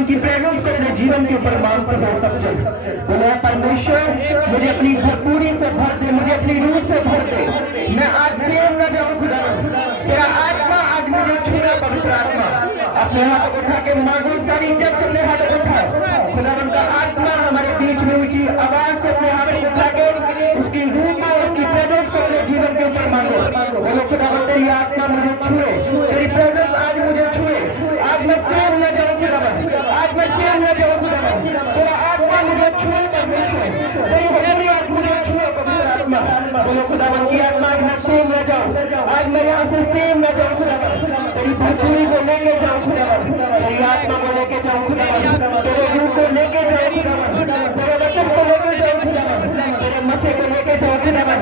खुदावन की प्रेजेंस को मेरे जीवन के ऊपर मांगते हैं सब कुछ। बोले परमेश्वर मुझे अपनी भरपूरी से भर दे, मुझे अपनी रूह से भर दे, मैं आज सेम न जाऊं खुदावन। तेरा आत्मा आज मुझे छूना, पवित्र आत्मा। अपने हाथ उठा के मांगो, सारी जब अपने हाथ उठा खुदावन का आत्मा हमारे बीच में ऊंची आवाज से अपने हाथ उठा के उसकी रूह को, उसकी प्रेजेंस को अपने जीवन के ऊपर मांगो। बोलो खुदावन तेरी आत्मा मुझे छुए, तेरी प्रेजेंस आज मुझे छुए, आज मैं सेम न जाऊं खुदावन, आज मैं सेम न जाऊं खुदावन। तेरा आत्मा मुझे छुए परमेश्वर, तेरी हजूरी आज मुझे छुए पवित्र आत्मा। बोलो खुदावन की आत्मा आज मैं सेम न जाऊं, आज मैं यहाँ से सेम न जाऊं खुदावन। तेरी भरपूरी को लेके जाऊं खुदावन, तेरी आत्मा को लेके जाऊं खुदावन, तेरे रूह को लेके जाऊं खुदावन, तेरे वचन को लेके जाऊं खुदावन, तेरे मसीह को लेके जाऊं खुदावन।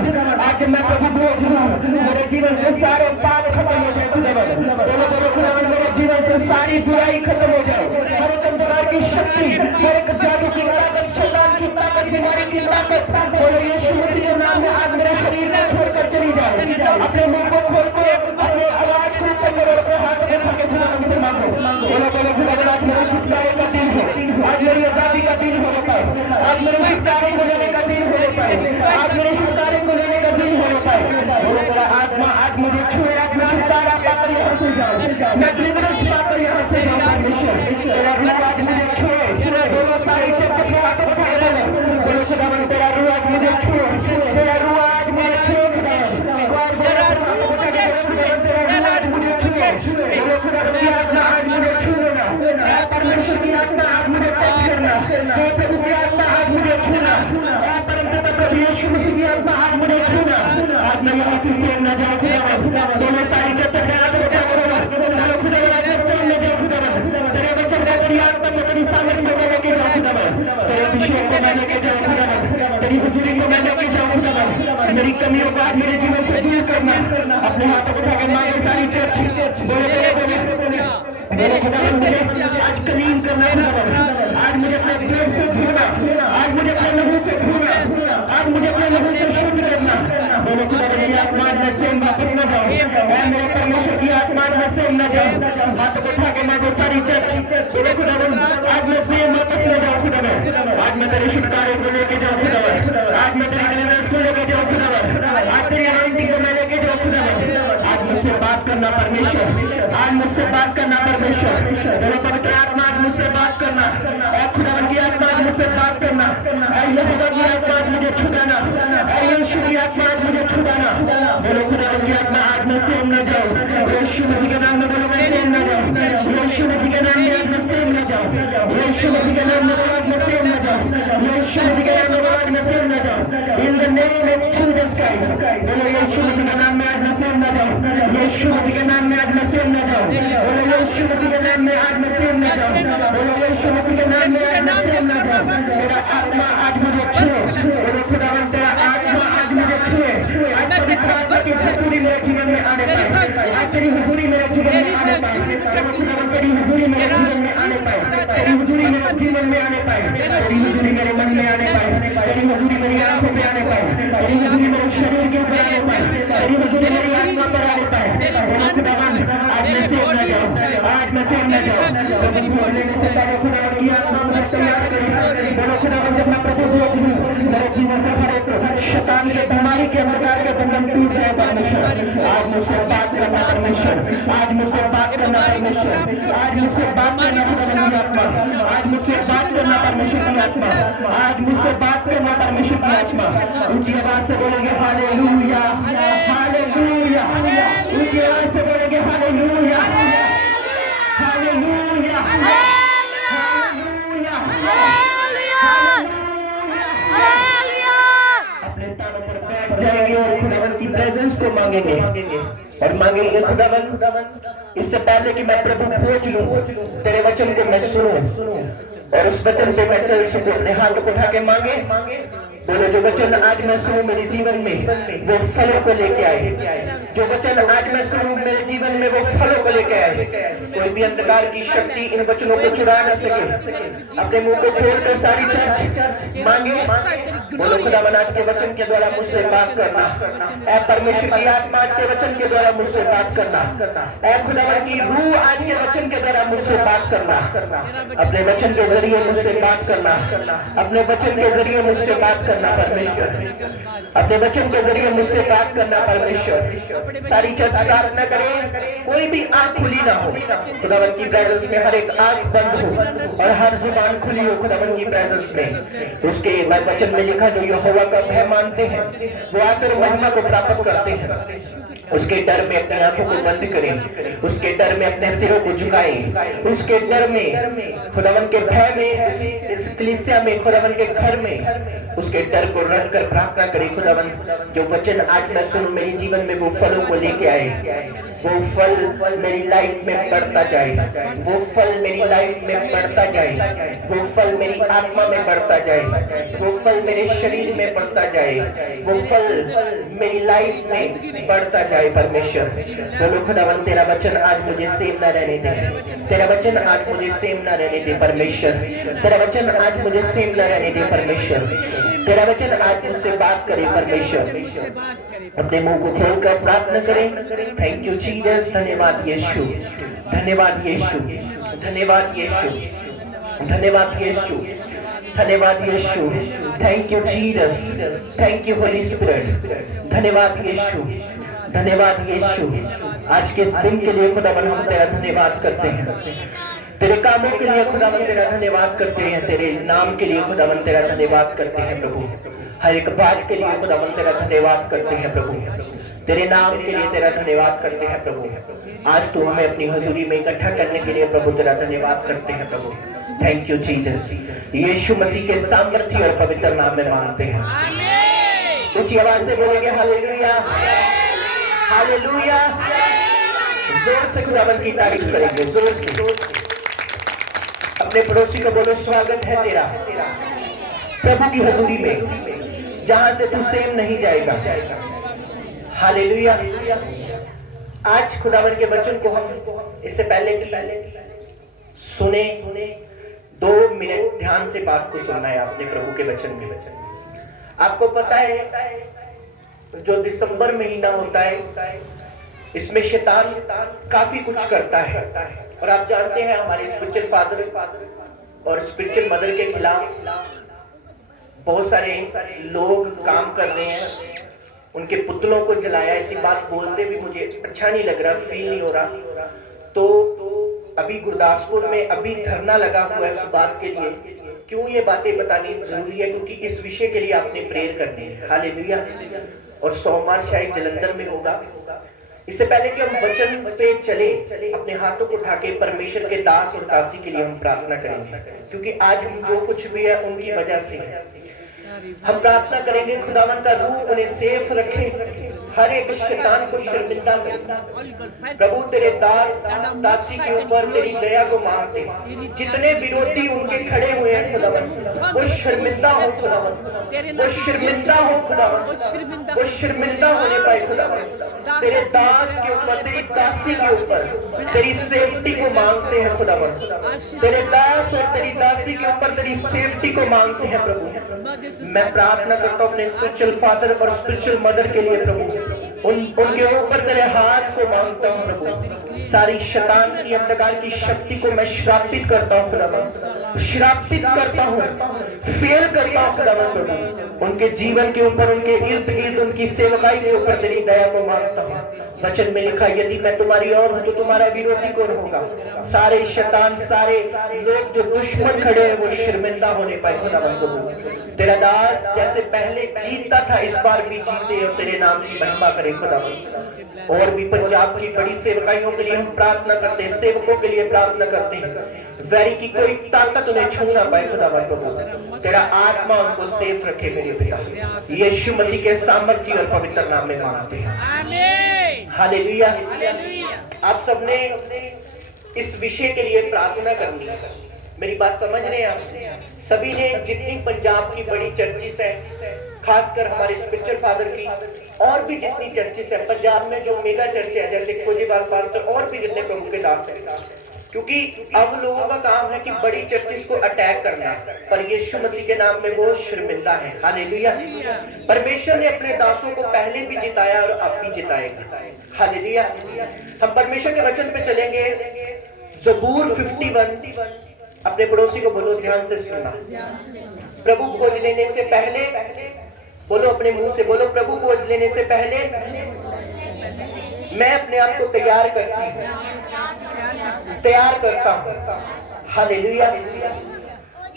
आज मैं प्रभु बोझ हूँ, मेरे जीवन से सारे पाप खत्म हो जाए खुदावन। बोलो बोलो खुदावन मेरे जीवन से सारी बुराई खत्म हो जाए, हर एक अंधकार की शक्ति, हर एक जादू की ताकत, शैतान की ताकत, बीमारी की ताकत, बोलो यीशु मसीह के नाम में आज मेरे शरीर में छोड़कर चली जाए। अपने मुंह को खोल के अपनी आवाज को करो, अपने हाथ उठा के खुदावन से मांगो। बोलो बोलो खुदावन आज मेरे छुटकारे का दिन है, आज मेरी आजादी का दिन हो जाता है, आज मेरे छुटकारे को लेने का दिन हो जाता है, आज मेरे छुटकारे को लेने का दिन हो जाता है। बोलो मेरा आत्मा आज मुझे छुए, आज मैं छुटकारा पाकर यहाँ से जाऊँ, मैं डिलीवरेंस पाकर यहाँ से जाऊँ परमेश्वर। तेरा रूह आज मुझे छुए, दोनों सारी से अपने हाथ उठा के बोलो, बोलो खुदावन तेरा रूह आज मुझे छुए, तेरा रूह आज मुझे छुए खुदावन, तेरा रूह मुझे छुए, तेरा रूह मुझे छुए। बोलो खुदावन की आत्मा आज मुझे छूना, परमेश्वर की आत्मा आज मुझे टच करना, प्रभु की आत्मा आज मुझे छूना, परमपिता प्रभु यीशु मसीह की आत्मा आज मुझे छूना। आज मैं यहाँ से सेम न जाऊँ खुदावन, दोनों सारी जब तक हाथ उठा करो, बोलो खुदावन आज मैं सेम न जाऊँ खुदावन, तेरे वचन को तेरी आत्मा को तेरी सामर्थ्य को मैं लेके जाऊँ खुदावन, तेरे अभिषेक को मैं लेके जाऊँ खुदावन, तेरी हुजूरी को मैं लेके जाऊँ खुदावन। मेरी कमियों को आज मेरे जीवन से दूर करना, अपने हाथों को उठा के मांगे सारी चर्च, बोलो मेरे खुदावन मुझे आज क्लीन करना खुदावन, आज मुझे अपने पेट से धोना, आज मुझे अपने लहू से धोना, आज मुझे अपने लहू से शुद्ध करना। बोलो खुदावन मेरी आत्मा आज मैं सेम वापस न जाऊँ, मेरे परमेश्वर की आत्मा आज मैं सेम न जाऊँ। हाथों को उठा के मांगो सारी चर्च, बोलो खुदावन आज मैं सेम वापस न जाऊँ खुदावन, आज मैं तेरे छुटकारे को लेके जाऊँ खुदावन, आज मैं तेरी डिलीवरेंस को लेके जाऊँ खुदावन, आज तेरी अनॉइंटिंग को मैं लेके जाऊँ खुदावन। आज मुझसे बात करना परमेश्वर, आज मुझसे बात करना परमेश्वर, तेरे पवित्र आत्मा आज मुझसे बात करना, खुदावन की आत्मा आज मुझसे बात करना, यहोवा की आत्मा आज मुझे छुड़ाना, यीशु की आत्मा आज मुझे छुड़ाना। बोलो खुदावन की आत्मा आज मैं सेम न जाऊँ, यीशु मसीह के नाम में बोलो मैं सेम न जाऊँ, यीशु मसीह के नाम में आज मैं सेम न जाऊँ, यीशु मसीह के नाम में बोलो आज मैं सेम न जाऊँ, यीशु मसीह के नाम में बोलो आज मैं सेम न जाऊँ। In the name of Jesus Christ बोलो यीशु मसीह के नाम में आज मैं सेम न जाऊँ, यीशु मसीह के नाम में आज मैं सेम न जाऊँ, बोलो यीशु मसीह के नाम में आज मैं सेम न जाऊँ, बोलो यीशु मसीह के नाम में आज मैं सेम न जाऊँ। तेरा आत्मा आज मुझे छुए, बोलो खुदावन तेरा आत्मा आज मुझे छुए, आज पवित्र आत्मा की हुजूरी मेरे जीवन में आने पाए, आज तेरी हुजूरी मेरे जीवन में आने पाए, खुदावन तेरी हुजूरी मेरे जीवन में आने पाए, तेरी हुजूरी मेरे जीवन में आने पाए, तेरी हुजूरी मेरे मन में आने पाए, तेरी हुजूरी मेरी आंखों में आने पाए, तेरी हुजूरी मेरे शरीर के ऊपर आने पाए, तेरी हुजूरी मेरी आत्मा पर आने पाए। बोलो खुदावन आज मैं सेम न जाऊँ, आज मैं सेम न जाऊँ। प्रभु भोज लेने से पहले खुदावन की आत्मा मुझे तैयार करें। बोलो खुदावन जब मैं प्रभु भोज लूँ मेरे जीवन से हर एक शैतान के बीमारी के अंधकार के बंधन टूट जाए परमेश्वर। आज मुझसे बात करना परमेश्वर, आज मुझसे बात करना परमेश्वर, आज मुझसे बात करना खुदावन की आत्मा, आज मुझसे बात करना परमेश्वर की आत्मा, आज मुझसे बात करना परमेश्वर की आत्मा। ऊंची आवाज से बोलेंगे हालेलुया हालेलुया, ऊंची आवाज से बोलेंगे हालेलुया हालेलुया हालेलुया हालेलुया। अपने स्थानों पर बैठ जाएंगे और खुदावन की प्रेजेंस को मांगेंगे और मांगेंगे खुदावन इससे पहले कि मैं प्रभु पहुंच लूं तेरे वचन को मैं सुनूं और उस वचन पे मैं चल सकूं। अपने हाथ को उठा के मांगे बोलो जो वचन आज मैं सुनूं मेरे जीवन में वो फलों को लेके आए। जो वचन आज मैं सुनूं मेरे जीवन में वो फलों को लेके आए। कोई भी अंधकार की शक्ति इन वचनों को चुरा न सके। अपने मुंह को खोलकर सारी चीज मांगे। बोलो खुदावन आज के वचन के द्वारा मुझसे बात करना। ऐ परमेश्वर की आत्मा आज के वचन के द्वारा मुझसे बात करना। ऐ खुदावन की रूह आज के वचन के द्वारा मुझसे बात करना। अपने वचन के जरिए मुझसे बात करना। अपने वचन के जरिए मुझसे बात करना परमेश्वर। अपने वचन के जरिए मुझसे बात करना परमेश्वर। सारी चर्च प्रार्थना करें, कोई भी आंख खुली ना हो। खुदावन की प्रेजेंस में हर एक आंख बंद हो और हर जुबान खुली हो खुदावन की प्रेजेंस में। उसके वचन में लिखा जो यहोवा का भय मानते हैं वो आकर महिमा को प्राप्त करते हैं। उसके डर में अपनी आंखों को बंद करें। उसके डर में अपने सिरों को झुकाएं। उसके डर में खुदावन के भय में इस कलीसिया में खुदावन के घर में उसके डर को रख कर प्रार्थना करें। खुदावन जो वचन आज मैं सुनूं मेरे जीवन में वो फलों को लेके आए। वो फल मेरी लाइफ में बढ़ता जाए। वो फल मेरी लाइफ में बढ़ता जाए। वो फल मेरी आत्मा में बढ़ता जाए। वो फल मेरे शरीर में बढ़ता जाए। वो फल मेरी लाइफ में बढ़ता जाए परमेश्वर। बोलो खुदावन तेरा वचन आज मुझे सेम ना रहने दे। तेरा वचन आज मुझे सेम ना रहने दे परमेश्वर। तेरा वचन आज मुझे सेम ना रहने दे परमेश्वर। तेरा वचन आज मुझसे बात करे परमेश्वर। अपने मुंह को खोलकर प्रार्थना करें। Thank you Jesus. धन्यवाद यीशु। धन्यवाद यीशु। धन्यवाद यीशु। धन्यवाद यीशु। धन्यवाद यीशु। Thank you Jesus. Thank you Holy Spirit. धन्यवाद यीशु। धन्यवाद यीशु। आज के इस दिन के लिए खुदावन हम तेरा धन्यवाद करते हैं। तेरे कामों के लिए खुदावन तेरा धन्यवाद करते हैं। तेरे नाम के लिए खुदावन तेरा धन्यवाद करते हैं प्रभु। हर एक बात के लिए खुदावन तेरा धन्यवाद करते हैं प्रभु। तेरे नाम के लिए तेरा धन्यवाद करते हैं प्रभु। आज तू हमें अपनी हजूरी में इकट्ठा करने के लिए प्रभु तेरा धन्यवाद करते हैं प्रभु। Thank you Jesus. यीशु मसीह के सामर्थ्य और पवित्र नाम में मांगते हैं। ऊंची आवाज से बोलेंगे हालेलुया। हालेलुया। जोर से खुदावन की तारीफ करेंगे। जोर से अपने पड़ोसी को बोलो स्वागत है तेरा प्रभु की हजूरी में जहां से तू सेम नहीं जाएगा। हालेलुया। आज खुदावन के वचन को हम इससे पहले सुने 2 मिनट ध्यान से बात को सुनना है आपने प्रभु के वचन में। आपको पता है जो दिसंबर महीना होता है इसमें शैतान काफी कुछ करता है और आप जानते हैं हमारे स्पिरिचुअल फादर और स्पिरिचुअल मदर के खिलाफ बहुत सारे लोग काम कर रहे हैं। उनके पुतलों को जलाया। ऐसी बात बोलते भी मुझे अच्छा नहीं लग रहा, फील नहीं हो रहा। तो अभी गुरदासपुर में अभी धरना लगा हुआ है उस बात के लिए। क्यों ये बातें बतानी जरूरी है? क्योंकि इस विषय के लिए आपने प्रेयर करनी है। हालेलुया। और सोमवार शायद जलंधर में होगा। इससे पहले कि हम वचन पे चले अपने हाथों को उठा के परमेश्वर के दास और दासी के लिए हम प्रार्थना करेंगे। क्योंकि आज हम जो कुछ भी है उनकी वजह से हम प्रार्थना करेंगे। खुदावन का रूह उन्हें सेफ रखे। हर एक शैतान को शर्मिंदा करे। प्रभु तेरे दास दासी के ऊपर तेरी दया को मांगते। जितने विरोधी उनके खड़े हुए हैं खुदावन वो शर्मिंदा हो। खुदावन वो शर्मिंदा हो। खुदावन वो शर्मिंदा होने पाए। खुदावन तेरे दास के ऊपर तेरी दासी के ऊपर तेरी सेफ्टी को मांगते हैं। खुदावन तेरे दास और तेरी दासी के ऊपर तेरी सेफ्टी को मांगते हैं प्रभु। मैं प्रार्थना करता हूँ अपने स्पिरिचुअल फादर और स्पिरिचुअल मदर के लिए प्रभु। उनके ऊपर तेरे हाथ को मांगता हूँ प्रभु। सारी शैतान की अंधकार की शक्ति को मैं श्रापित करता हूँ खुदावन। श्रापित करता हूँ, फेल करता हूँ खुदावन प्रभु। उनके जीवन के ऊपर उनके इर्द गिर्द उनकी सेवकाई के ऊपर तेरी दया को मांगता हूँ। वचन में लिखा यदि मैं तुम्हारी ओर हूं तो तुम्हारा विरोधी कौन होगा? सारे शैतान सारे लोग जो दुश्मन खड़े हैं वो शर्मिंदा होने पाए। खुदावन प्रभु तेरा दास जैसे पहले जीतता था इस बार भी जीते और तेरे नाम की महिमा करे खुदावन। और भी पंजाब की बड़ी सेवकाइयों के लिए हम प्रार्थना करते हैं, सेवकों के लिए प्रार्थना करते हैं। वैरी की कोई ताकत उन्हें छू ना पाए खुदावन प्रभु। तेरा आत्मा उनको सेफ रखे मेरे पिता। यीशु मसीह के सामर्थ्य और पवित्र नाम में मांगते हैं। हालेलुया। आप सबने इस विषय के लिए प्रार्थना करनी है। मेरी बात समझ रहे हैं आप? सभी ने, जितनी पंजाब की बड़ी चर्चिस है, खासकर हमारे स्पिरिचुअल फादर की, और भी जितनी चर्चिस है पंजाब में, जो मेगा चर्च है जैसे खोजेवाल पास्टर और भी जितने प्रभु के दास हैं, क्योंकि अब लोगों का काम है कि बड़ी चर्चिस को अटैक करना, पर यीशु मसीह के नाम में वो शर्मिंदा है। हालेलुया। परमेश्वर ने अपने दासों को पहले भी जिताया और अब भी जिताएगा। हालेलुया। हम परमेश्वर के वचन पे चलेंगे। ज़बूर 51। अपने पड़ोसी को बोलो ध्यान से सुनना। प्रभु खोज लेने से पहले, बोलो अपने मुंह से, बोलो प्रभु खोज लेने से पहले मैं अपने आप को तैयार करता हूँ। हालेलुया।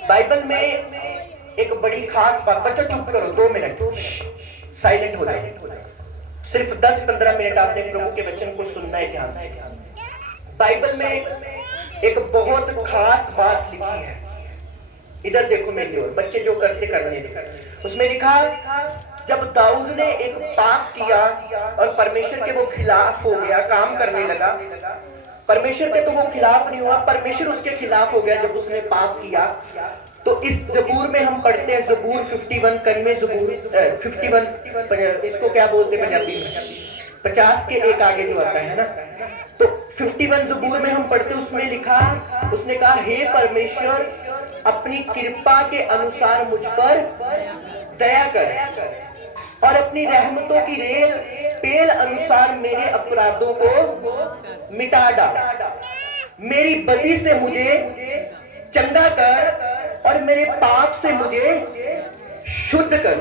बाइबल में एक बड़ी खास बात, बच्चा चुप करो 2 मिनट, साइलेंट हो जाओ। सिर्फ 10-15 मिनट आपने प्रभु के वचन को सुनना है ध्यान से। बाइबल में एक बहुत खास बात लिखी है। इधर देखो मेरी ओर, बच्चे जो करने दे। उसमें लिखा, जब दाऊद ने एक पाप किया और परमेश्वर के वो खिलाफ हो गया, काम करने लगा, परमेश्वर के तो वो खिलाफ नहीं हुआ, परमेश्वर उसके खिलाफ हो गया जब उसने पाप किया। तो इस ज़बूर में हम पढ़ते हैं, ज़बूर 51, कलमे ज़बूर 51, इसको क्या बोलते हैं पंजाबी में, 50 के एक आगे जो आता है ना, तो 51 ज़बूर में हम पढ़ते, उसमें लिखा, उसने कहा, हे परमेश्वर अपनी कृपा के अनुसार मुझ पर दया कर और अपनी रहमतों की पेल अनुसार मेरे अपराधों को मिटा डाल। मेरी बदी से मुझे चंगा कर और मेरे पाप से मुझे शुद्ध कर।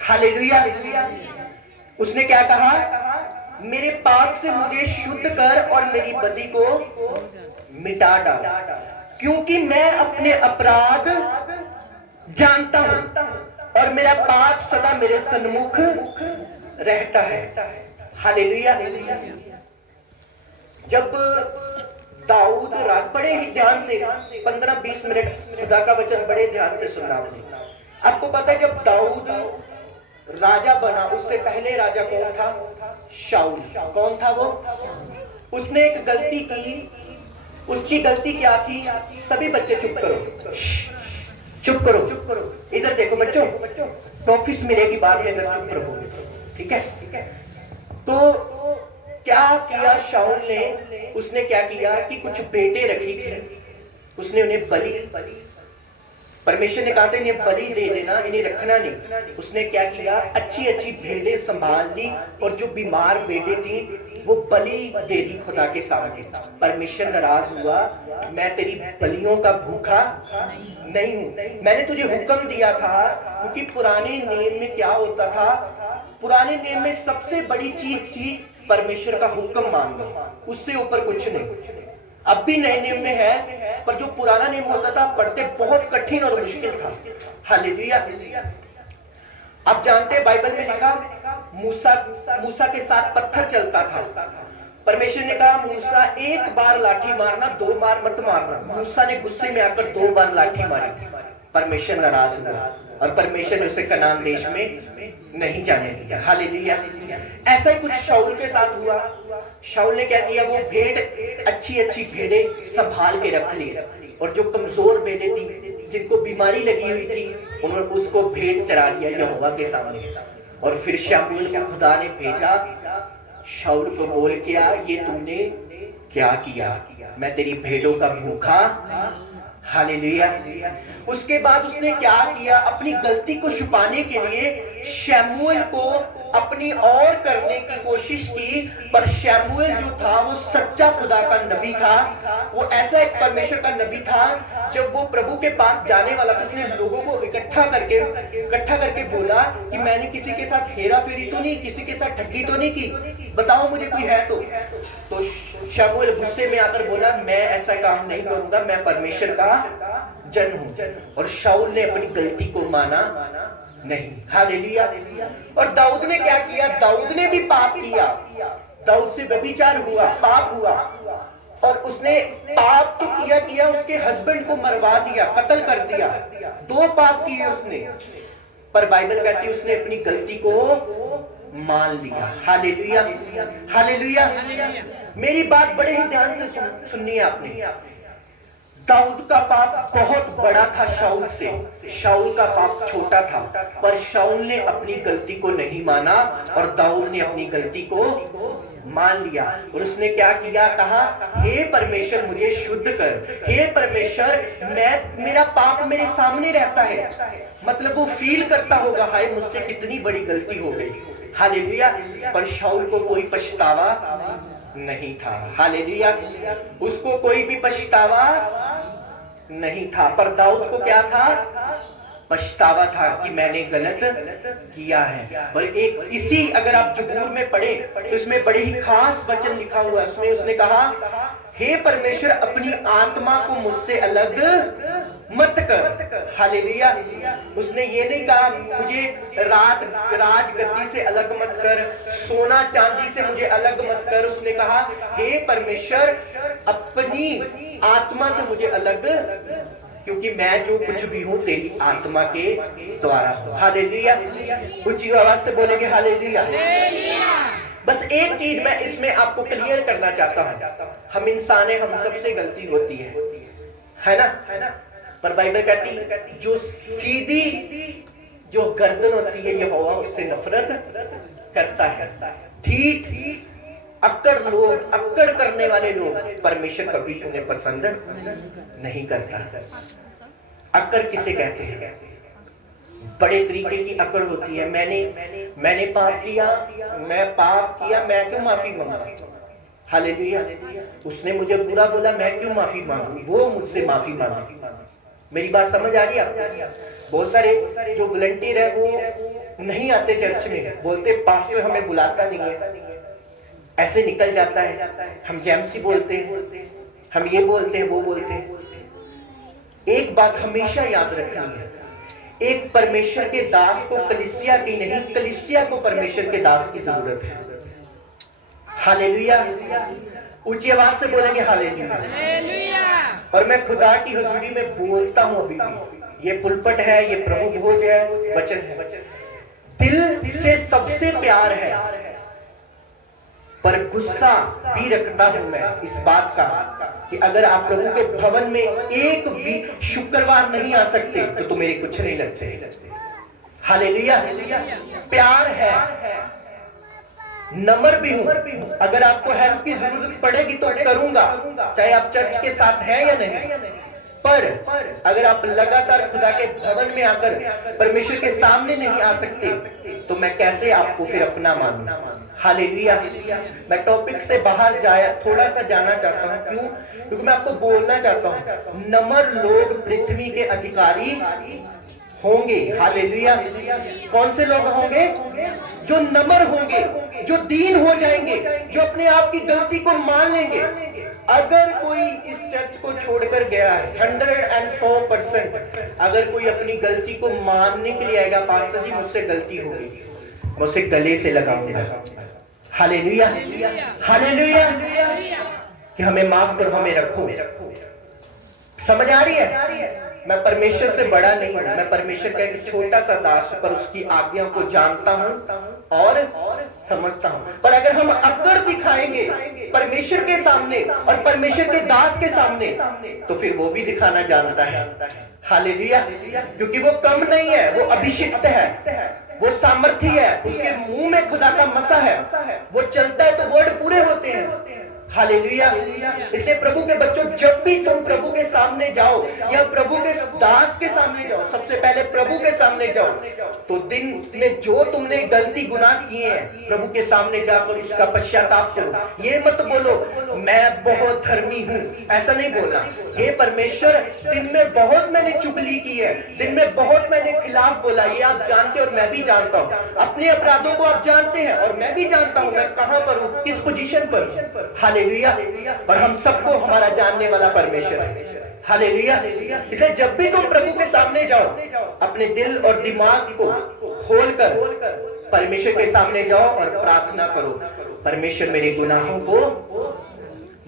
हालेलुया। उसने क्या कहा? मेरे पाप से मुझे शुद्ध कर और मेरी बदी को मिटा डाल, क्योंकि मैं अपने अपराध जानता हूं और मेरा पाप सदा मेरे सन्मुख रहता है। हालेलुया। जब दाऊद बड़े ही ध्यान से 15-20 मिनट खुदा का वचन बड़े ध्यान से सुनना आपने। आपको पता है जब दाऊद राजा बना, उससे पहले राजा कौन था? शाऊल। कौन था वो? उसने एक गलती की। उसकी गलती क्या थी? सभी बच्चे चुप करो, चुप करो। इधर देखो बच्चों, टॉफिस मिलेगी बाद में अगर चुप रहोगे, ठीक है? तो क्या किया शाऊल ने? उसने क्या किया कि कुछ बेटे रखी थी, उसने उन्हें बलि, परमेश्वर ने कहा था इन्हें बलि दे देना, इन्हें रखना नहीं। उसने क्या किया? अच्छी अच्छी भेड़ें संभाल ली और जो बीमार बेटे थी वो बलि दे दी खुदा के सामने। परमेश्वर नाराज हुआ, मैं तेरी बलियों का भूखा नहीं हूं। मैंने तुझे हुक्म दिया था, क्योंकि पुराने नियम में क्या होता था? पुराने नियम में सबसे बड़ी चीज थी परमेश्वर का हुक्म मानना, उससे ऊपर कुछ नहीं। अब भी नए नियम में है, पर जो पुराना नियम होता था पढ़ते बहुत कठिन और मुश्किल था। हालेलुया। आप जानते हैं बाइबल में लिखा, मूसा के साथ पत्थर चलता था। परमेश्वर ने कहा, मूसा एक बार लाठी मारना, 2 बार मत मारना। मूसा ने गुस्से में आकर 2 बार लाठी मारी। परमेश्वर नाराज हुआ और परमेश्वर ने उसे कनान देश में नहीं जाने दिया। हालेलुया। ऐसा ही कुछ शाऊल के साथ हुआ। शाऊल ने क्या किया? वो अच्छी अच्छी भेड़ें संभाल के रख ली और जो कमजोर भेड़ें थी, जिनको बीमारी लगी हुई थी, उन्होंने उसको भेड़ चरा दिया यहोवा के सामने। और फिर शमूएल को खुदा ने भेजा, शाऊल को बोल के आ, ये तुमने क्या किया? मैं तेरी भेड़ों का भूखा। हालेलुया। उसके बाद उसने क्या किया? अपनी गलती को छुपाने के लिए शमूएल को अपनी और करने की कोशिश की, पर शमूएल जो था वो सच्चा खुदा का नबी था। वो ऐसा एक परमेश्वर का नबी था, जब वो प्रभु के पास जाने वाला था, उसने लोगों को इकट्ठा करके बोला कि मैंने किसी के साथ हेरा फेरी तो नहीं, किसी के साथ ठगी तो नहीं की, बताओ मुझे कोई है तो शमूएल गुस्से में आकर बोला, मैं ऐसा काम नहीं करूंगा, मैं परमेश्वर का जन हूं। और शाऊल ने अपनी गलती को माना नहीं। हालेलुया। और दाऊद ने क्या किया? दाऊद ने भी पाप किया। दाऊद से व्यभिचार हुआ, पाप हुआ, और उसने पाप तो किया, उसके हस्बैंड को मरवा दिया, कत्ल कर दिया। 2 पाप किए उसने, पर बाइबल कहती है उसने अपनी गलती को मान लिया। हालेलुया। हालेलुया। मेरी बात बड़े ही ध्यान से सुननी है आपने। दाऊद का पाप बहुत बड़ा था शाऊल से, शाऊल का पाप छोटा था, पर शाऊल ने अपनी गलती को नहीं माना और दाऊद ने अपनी गलती को मान लिया। और उसने क्या किया, कहा हे परमेश्वर मुझे शुद्ध कर, हे परमेश्वर मेरा पाप मेरे सामने रहता है। मतलब वो फील करता होगा हाय मुझसे कितनी बड़ी गलती हो गई। हालेलुया। पर शाऊल को कोई पछतावा नहीं था। हालेलुया। उसको कोई भी पछतावा नहीं था, पर दाऊद को क्या था, पछतावा था कि मैंने गलत किया है। और एक इसी अगर आप जबूर में पढ़े तो इसमें बड़े ही खास वचन लिखा हुआ है। उसमें उसने कहा हे परमेश्वर अपनी आत्मा को मुझसे अलग मत कर। हालेलुया। उसने ये नहीं कहा मुझे राजगद्दी से अलग मत कर, सोना चांदी से मुझे अलग मत कर। उसने कहा हे परमेश्वर अपनी आत्मा से मुझे अलग, क्योंकि मैं जो कुछ भी हूं तेरी आत्मा के द्वारा हूं। हालेलुया। ऊंची आवाज से बोलेंगे हालेलुया। बस एक चीज मैं इसमें आपको क्लियर करना चाहता हूं, हम इंसान है, हम सबसे गलती होती है ना। पर बाइबल कहती है जो सीधी जो गर्दन होती है यहोवा उससे नफरत करता है। ठीक अक्कड़ लोग, अक्कड़ करने वाले लोग परमेश्वर कभी उन्हें पसंद नहीं करता। अक्कड़ किसे कहते हैं? बड़े तरीके की अकड़ होती है। मैंने पाप किया, मैं क्यों माफी मांगू? हालेलुया। उसने मुझे बुरा बोला, मैं क्यों माफी मांगू? वो मुझसे माफी मांगे। मेरी बात समझ आ रही है? बहुत सारे जो वॉलंटियर है वो नहीं आते चर्च में, बोलते पास्टर हमें बुलाता नहीं है, ऐसे निकल जाता है। हम जेमसी बोलते हैं, हम ये बोलते हैं, वो बोलते हैं। एक बात हमेशा याद रखनी है, एक परमेश्वर के दास को कलीसिया की नहीं, कलीसिया को परमेश्वर के दास की जरूरत है। हालेलुया। ऊंची आवाज से बोलेंगे हालेलुया। और मैं खुदा की हुजूरी में बोलता हूं अभी भी, ये पुलपट है, ये प्रभु भोज है, वचन है, दिल से सबसे प्यार है, पर गुस्सा भी रखता हूं मैं इस बात का कि अगर आप प्रभु के भवन में एक भी शुक्रवार नहीं आ सकते तो मेरे कुछ नहीं लगते। हालेलुया। प्यार है, नम्र भी हूं, अगर आपको हेल्प की जरूरत पड़ेगी तो करूंगा, चाहे आप चर्च के साथ हैं या नहीं। पर अगर आप लगातार खुदा के भवन में आकर परमेश्वर के सामने नहीं आ सकते तो मैं कैसे आपको फिर अपना मानूं? हालेलुया। मैं टॉपिक से बाहर थोड़ा सा जाना चाहता हूं। क्यों? क्योंकि मैं आपको बोलना चाहता हूं नम्र लोग पृथ्वी के अधिकारी होंगे। हालेलुया। कौन से लोग होंगे? जो नम्र होंगे, जो दीन हो जाएंगे, जो अपने आप की गलती को मान लेंगे। अगर कोई इस चर्च को छोड़कर गया है 104%, अगर कोई अपनी गलती को मानने के लिए आएगा, पास्टर जी मुझसे गलती हो गई, मैं उसे गले से लगाऊंगा। हालेलुया। हालेलुया। कि हमें माफ करो, हमें रखो। समझ आ रही है? मैं परमेश्वर से बड़ा नहीं हूं, मैं परमेश्वर का एक छोटा सा दास, पर उसकी आज्ञाओं को जानता हूं और समझता हूं। पर अगर हम अकड़ दिखाएंगे परमेश्वर के सामने और परमेश्वर के दास के सामने तो फिर वो भी दिखाना जानता है। हालेलुया। क्योंकि वो कम नहीं है, वो अभिषिक्त है, वो सामर्थी है, उसके मुंह में खुदा का मसा है, वो चलता है तो वर्ड पूरे होते हैं। हालेलुया। इसलिए प्रभु के बच्चों, जब भी तुम प्रभु के सामने जाओ या प्रभु के दास के सामने जाओ, सबसे पहले प्रभु के सामने जाओ, तो दिन में जो तुमने गलती गुनाह किए हैं प्रभु के सामने जाकर उसका पश्चाताप करो। ये मत बोलो मैं बहुत धर्मी हूं, ऐसा नहीं बोलना। हे परमेश्वर, दिन में बहुत मैंने चुगली की है, दिन में बहुत मैंने खिलाफ बोला, ये आप जानते और मैं भी जानता हूं। अपने अपराधों को आप जानते हैं और मैं भी जानता हूं मैं कहां पर हूं, किस पोजीशन पर हूं। हालेलुया। और हम सबको हमारा जानने वाला परमेश्वर है। हालेलुया। इसलिए जब भी तुम प्रभु के सामने जाओ, अपने दिल और दिमाग को खोलकर परमेश्वर के सामने जाओ और प्रार्थना करो, परमेश्वर मेरे गुनाहों को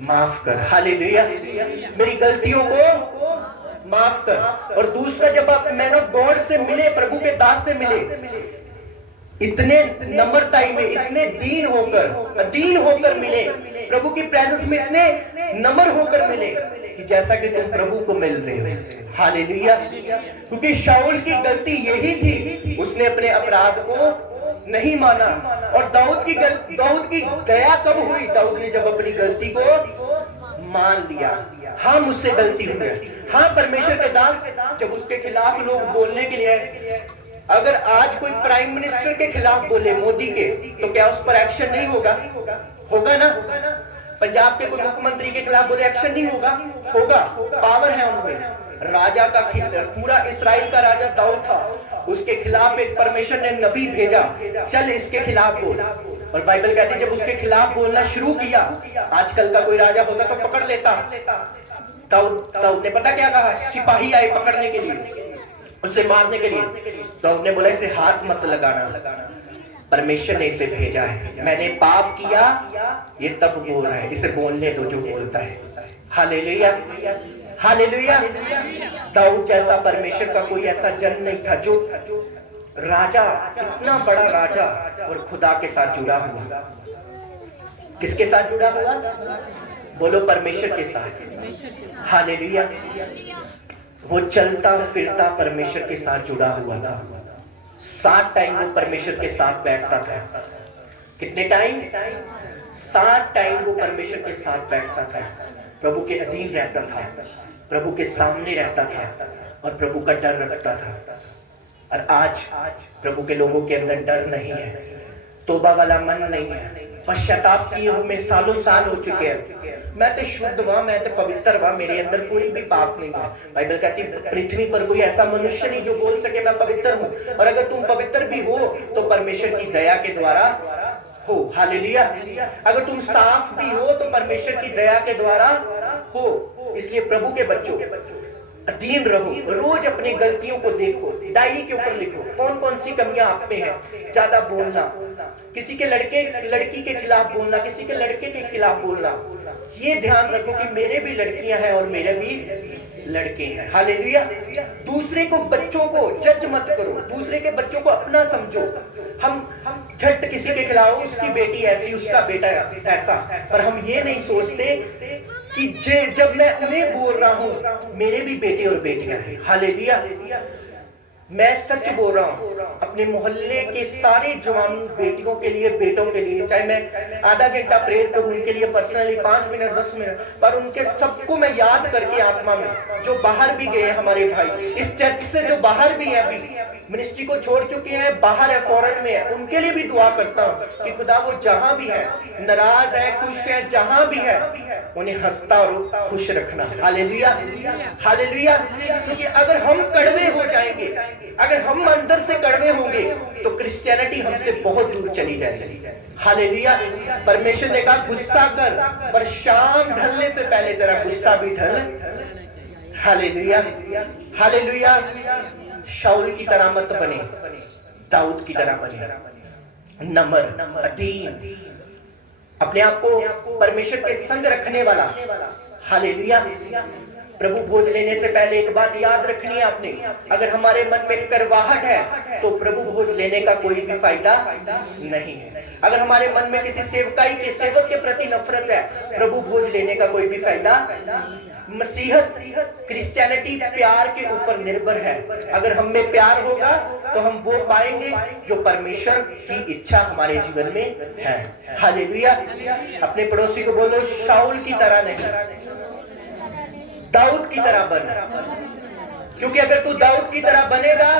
माफ कर। हालेलुया। मेरी गलतियों को माफ कर। और दूसरा, जब आप मैन ऑफ गॉड से मिले, प्रभु के दास से मिले, इतने नम्रताई में, इतने दीन होकर मिले, प्रभु की प्रेजेंस में इतने नम्र होकर मिले कि जैसा कि तुम प्रभु को मिल रहे हो। हालेलुया। क्योंकि शाऊल की गलती यही थी, उसने अपने अपराध को नहीं माना। और दाऊद की दया कब हुई? दाऊद ने जब अपनी गलती को मान लिया। हाँ, मुझसे गलती हुई है। हाँ, परमेश्वर के दास जब उसके खिलाफ लोग बोलने के लिए, अगर आज कोई प्राइम मिनिस्टर के खिलाफ बोले, मोदी के, तो क्या उस पर एक्शन नहीं होगा? होगा ना। पंजाब के कोई मुख्यमंत्री के खिलाफ बोले, एक्शन नहीं होगा? होगा। पावर है उनमें। राजा का पूरा इस्राइल का राजा दाऊद था, उसके खिलाफ एक परमेश्वर ने नबी भेजा, चल इसके खिलाफ बोल। और बाइबल कहती है जब उसके खिलाफ बोलना शुरू किया, आजकल का कोई राजा होता तो पकड़ लेता। दाऊद ने पता क्या कहा? सिपाही आए पकड़ने के लिए, उसे मारने के लिए। दाऊद ने बोला इसे हाथ मत लगाना, परमेश्वर ने इसे भेजा है। मैंने पाप किया, ये तब बोल रहा है, इसे बोलने दो जो बोलता है। Hallelujah, hallelujah. दाऊद जैसा परमेश्वर का कोई ऐसा जन नहीं था जो राजा, इतना बड़ा राजा और खुदा के साथ जुड़ा हुआ। किसके साथ जुड़ा हुआ? बोलो, परमेश्वर के साथ। हालेलुया। वो चलता फिरता परमेश्वर के साथ जुड़ा हुआ था। 7 टाइम वो परमेश्वर के साथ बैठता था। कितने टाइम? 7 टाइम वो परमेश्वर के साथ बैठता था, प्रभु के अधीन रहता था, प्रभु के सामने रहता था और प्रभु का डर रखता था। और आज प्रभु के लोगों के अंदर डर नहीं है, तौबा वाला मन नहीं है, पश्चाताप किए हुए सालों साल हो चुके हैं। मैं तो शुद्ध हुआ, मैं तो पवित्र हुआ, मेरे अंदर कोई भी पाप नहीं है। बाइबल कहती है पृथ्वी पर कोई ऐसा मनुष्य नहीं जो बोल सके मैं पवित्र हूँ। और अगर तुम पवित्र भी हो तो परमेश्वर की दया के द्वारा हो। हालेलुया। अगर तुम साफ भी हो तो परमेश्वर की दया के द्वारा हो। इसलिए प्रभु के बच्चों अधीन रहो, रोज अपनी गलतियों को देखो, डायरी के ऊपर लिखो कौन कौन सी कमियां आप में है। ज्यादा बोलना, किसी के लड़की के खिलाफ बोलना, किसी के लड़के के खिलाफ बोलना, ये ध्यान रखो कि मेरे भी लड़कियां हैं और मेरे भी लड़के हैं। हालेलुया। दूसरे को, बच्चों को जज मत करो, दूसरे के बच्चों को अपना समझो। हम झट किसी के खिलाफ, उसकी बेटी ऐसी, उसका बेटा ऐसा, पर हम ये नहीं सोचते कि जब मैं उन्हें बोल रहा हूं मेरे भी बेटे और बेटियां हैं। हालेलुया। मैं सच बोल रहा हूं, अपने मोहल्ले के सारे जवान बेटियों के लिए, बेटों के लिए, चाहे मैं आधा घंटा प्रेयर करूं उनके लिए पर्सनली, 5 मिनट 10 मिनट, पर उनके सबको मैं याद करके आत्मा में, जो बाहर भी गए हमारे भाई, इस चर्च से जो बाहर भी है, अभी मिनिस्ट्री को छोड़ चुके हैं, बाहर है, फॉरेन में है, उनके लिए भी दुआ करता हूं कि खुदा वो जहां भी है, नाराज है, खुश है, जहां भी है, उन्हें हंसता और खुश रखना। Hallelujah, hallelujah. क्योंकि अगर हम कड़वे हो जाएंगे, अगर हम अंदर से कड़वे होंगे तो क्रिश्चियनिटी हमसे बहुत दूर चली जाएगी। हालेलुया। परमेश्वर ने कहा गुस्सा कर, पर शाम ढलने से पहले तेरा गुस्सा भी ढल। Hallelujah, hallelujah. शाऊल की तरह मत बने, दाऊद की तरह बने, नम्र, अधीन, अपने आप को परमेश्वर के संग रखने वाला। हालेलुया। प्रभु भोज लेने से पहले एक बात याद रखनी है आपने, अगर हमारे मन में करवाहट है तो प्रभु भोज लेने का कोई भी फायदा नहीं है। अगर हमारे मन में किसी सेवकाई के, सेवक के प्रति नफरत है, प्रभु भोज लेने का कोई भी फायदा। मसीहत, क्रिश्चियनिटी प्यार के ऊपर निर्भर है। अगर हम में प्यार होगा तो हम वो पाएंगे जो परमेश्वर की इच्छा हमारे जीवन में है। हालेलुया। अपने पड़ोसी को बोलो शाऊल की तरह नहीं, दाऊद की तरह बन। क्योंकि अगर तू दाऊद की तरह बनेगा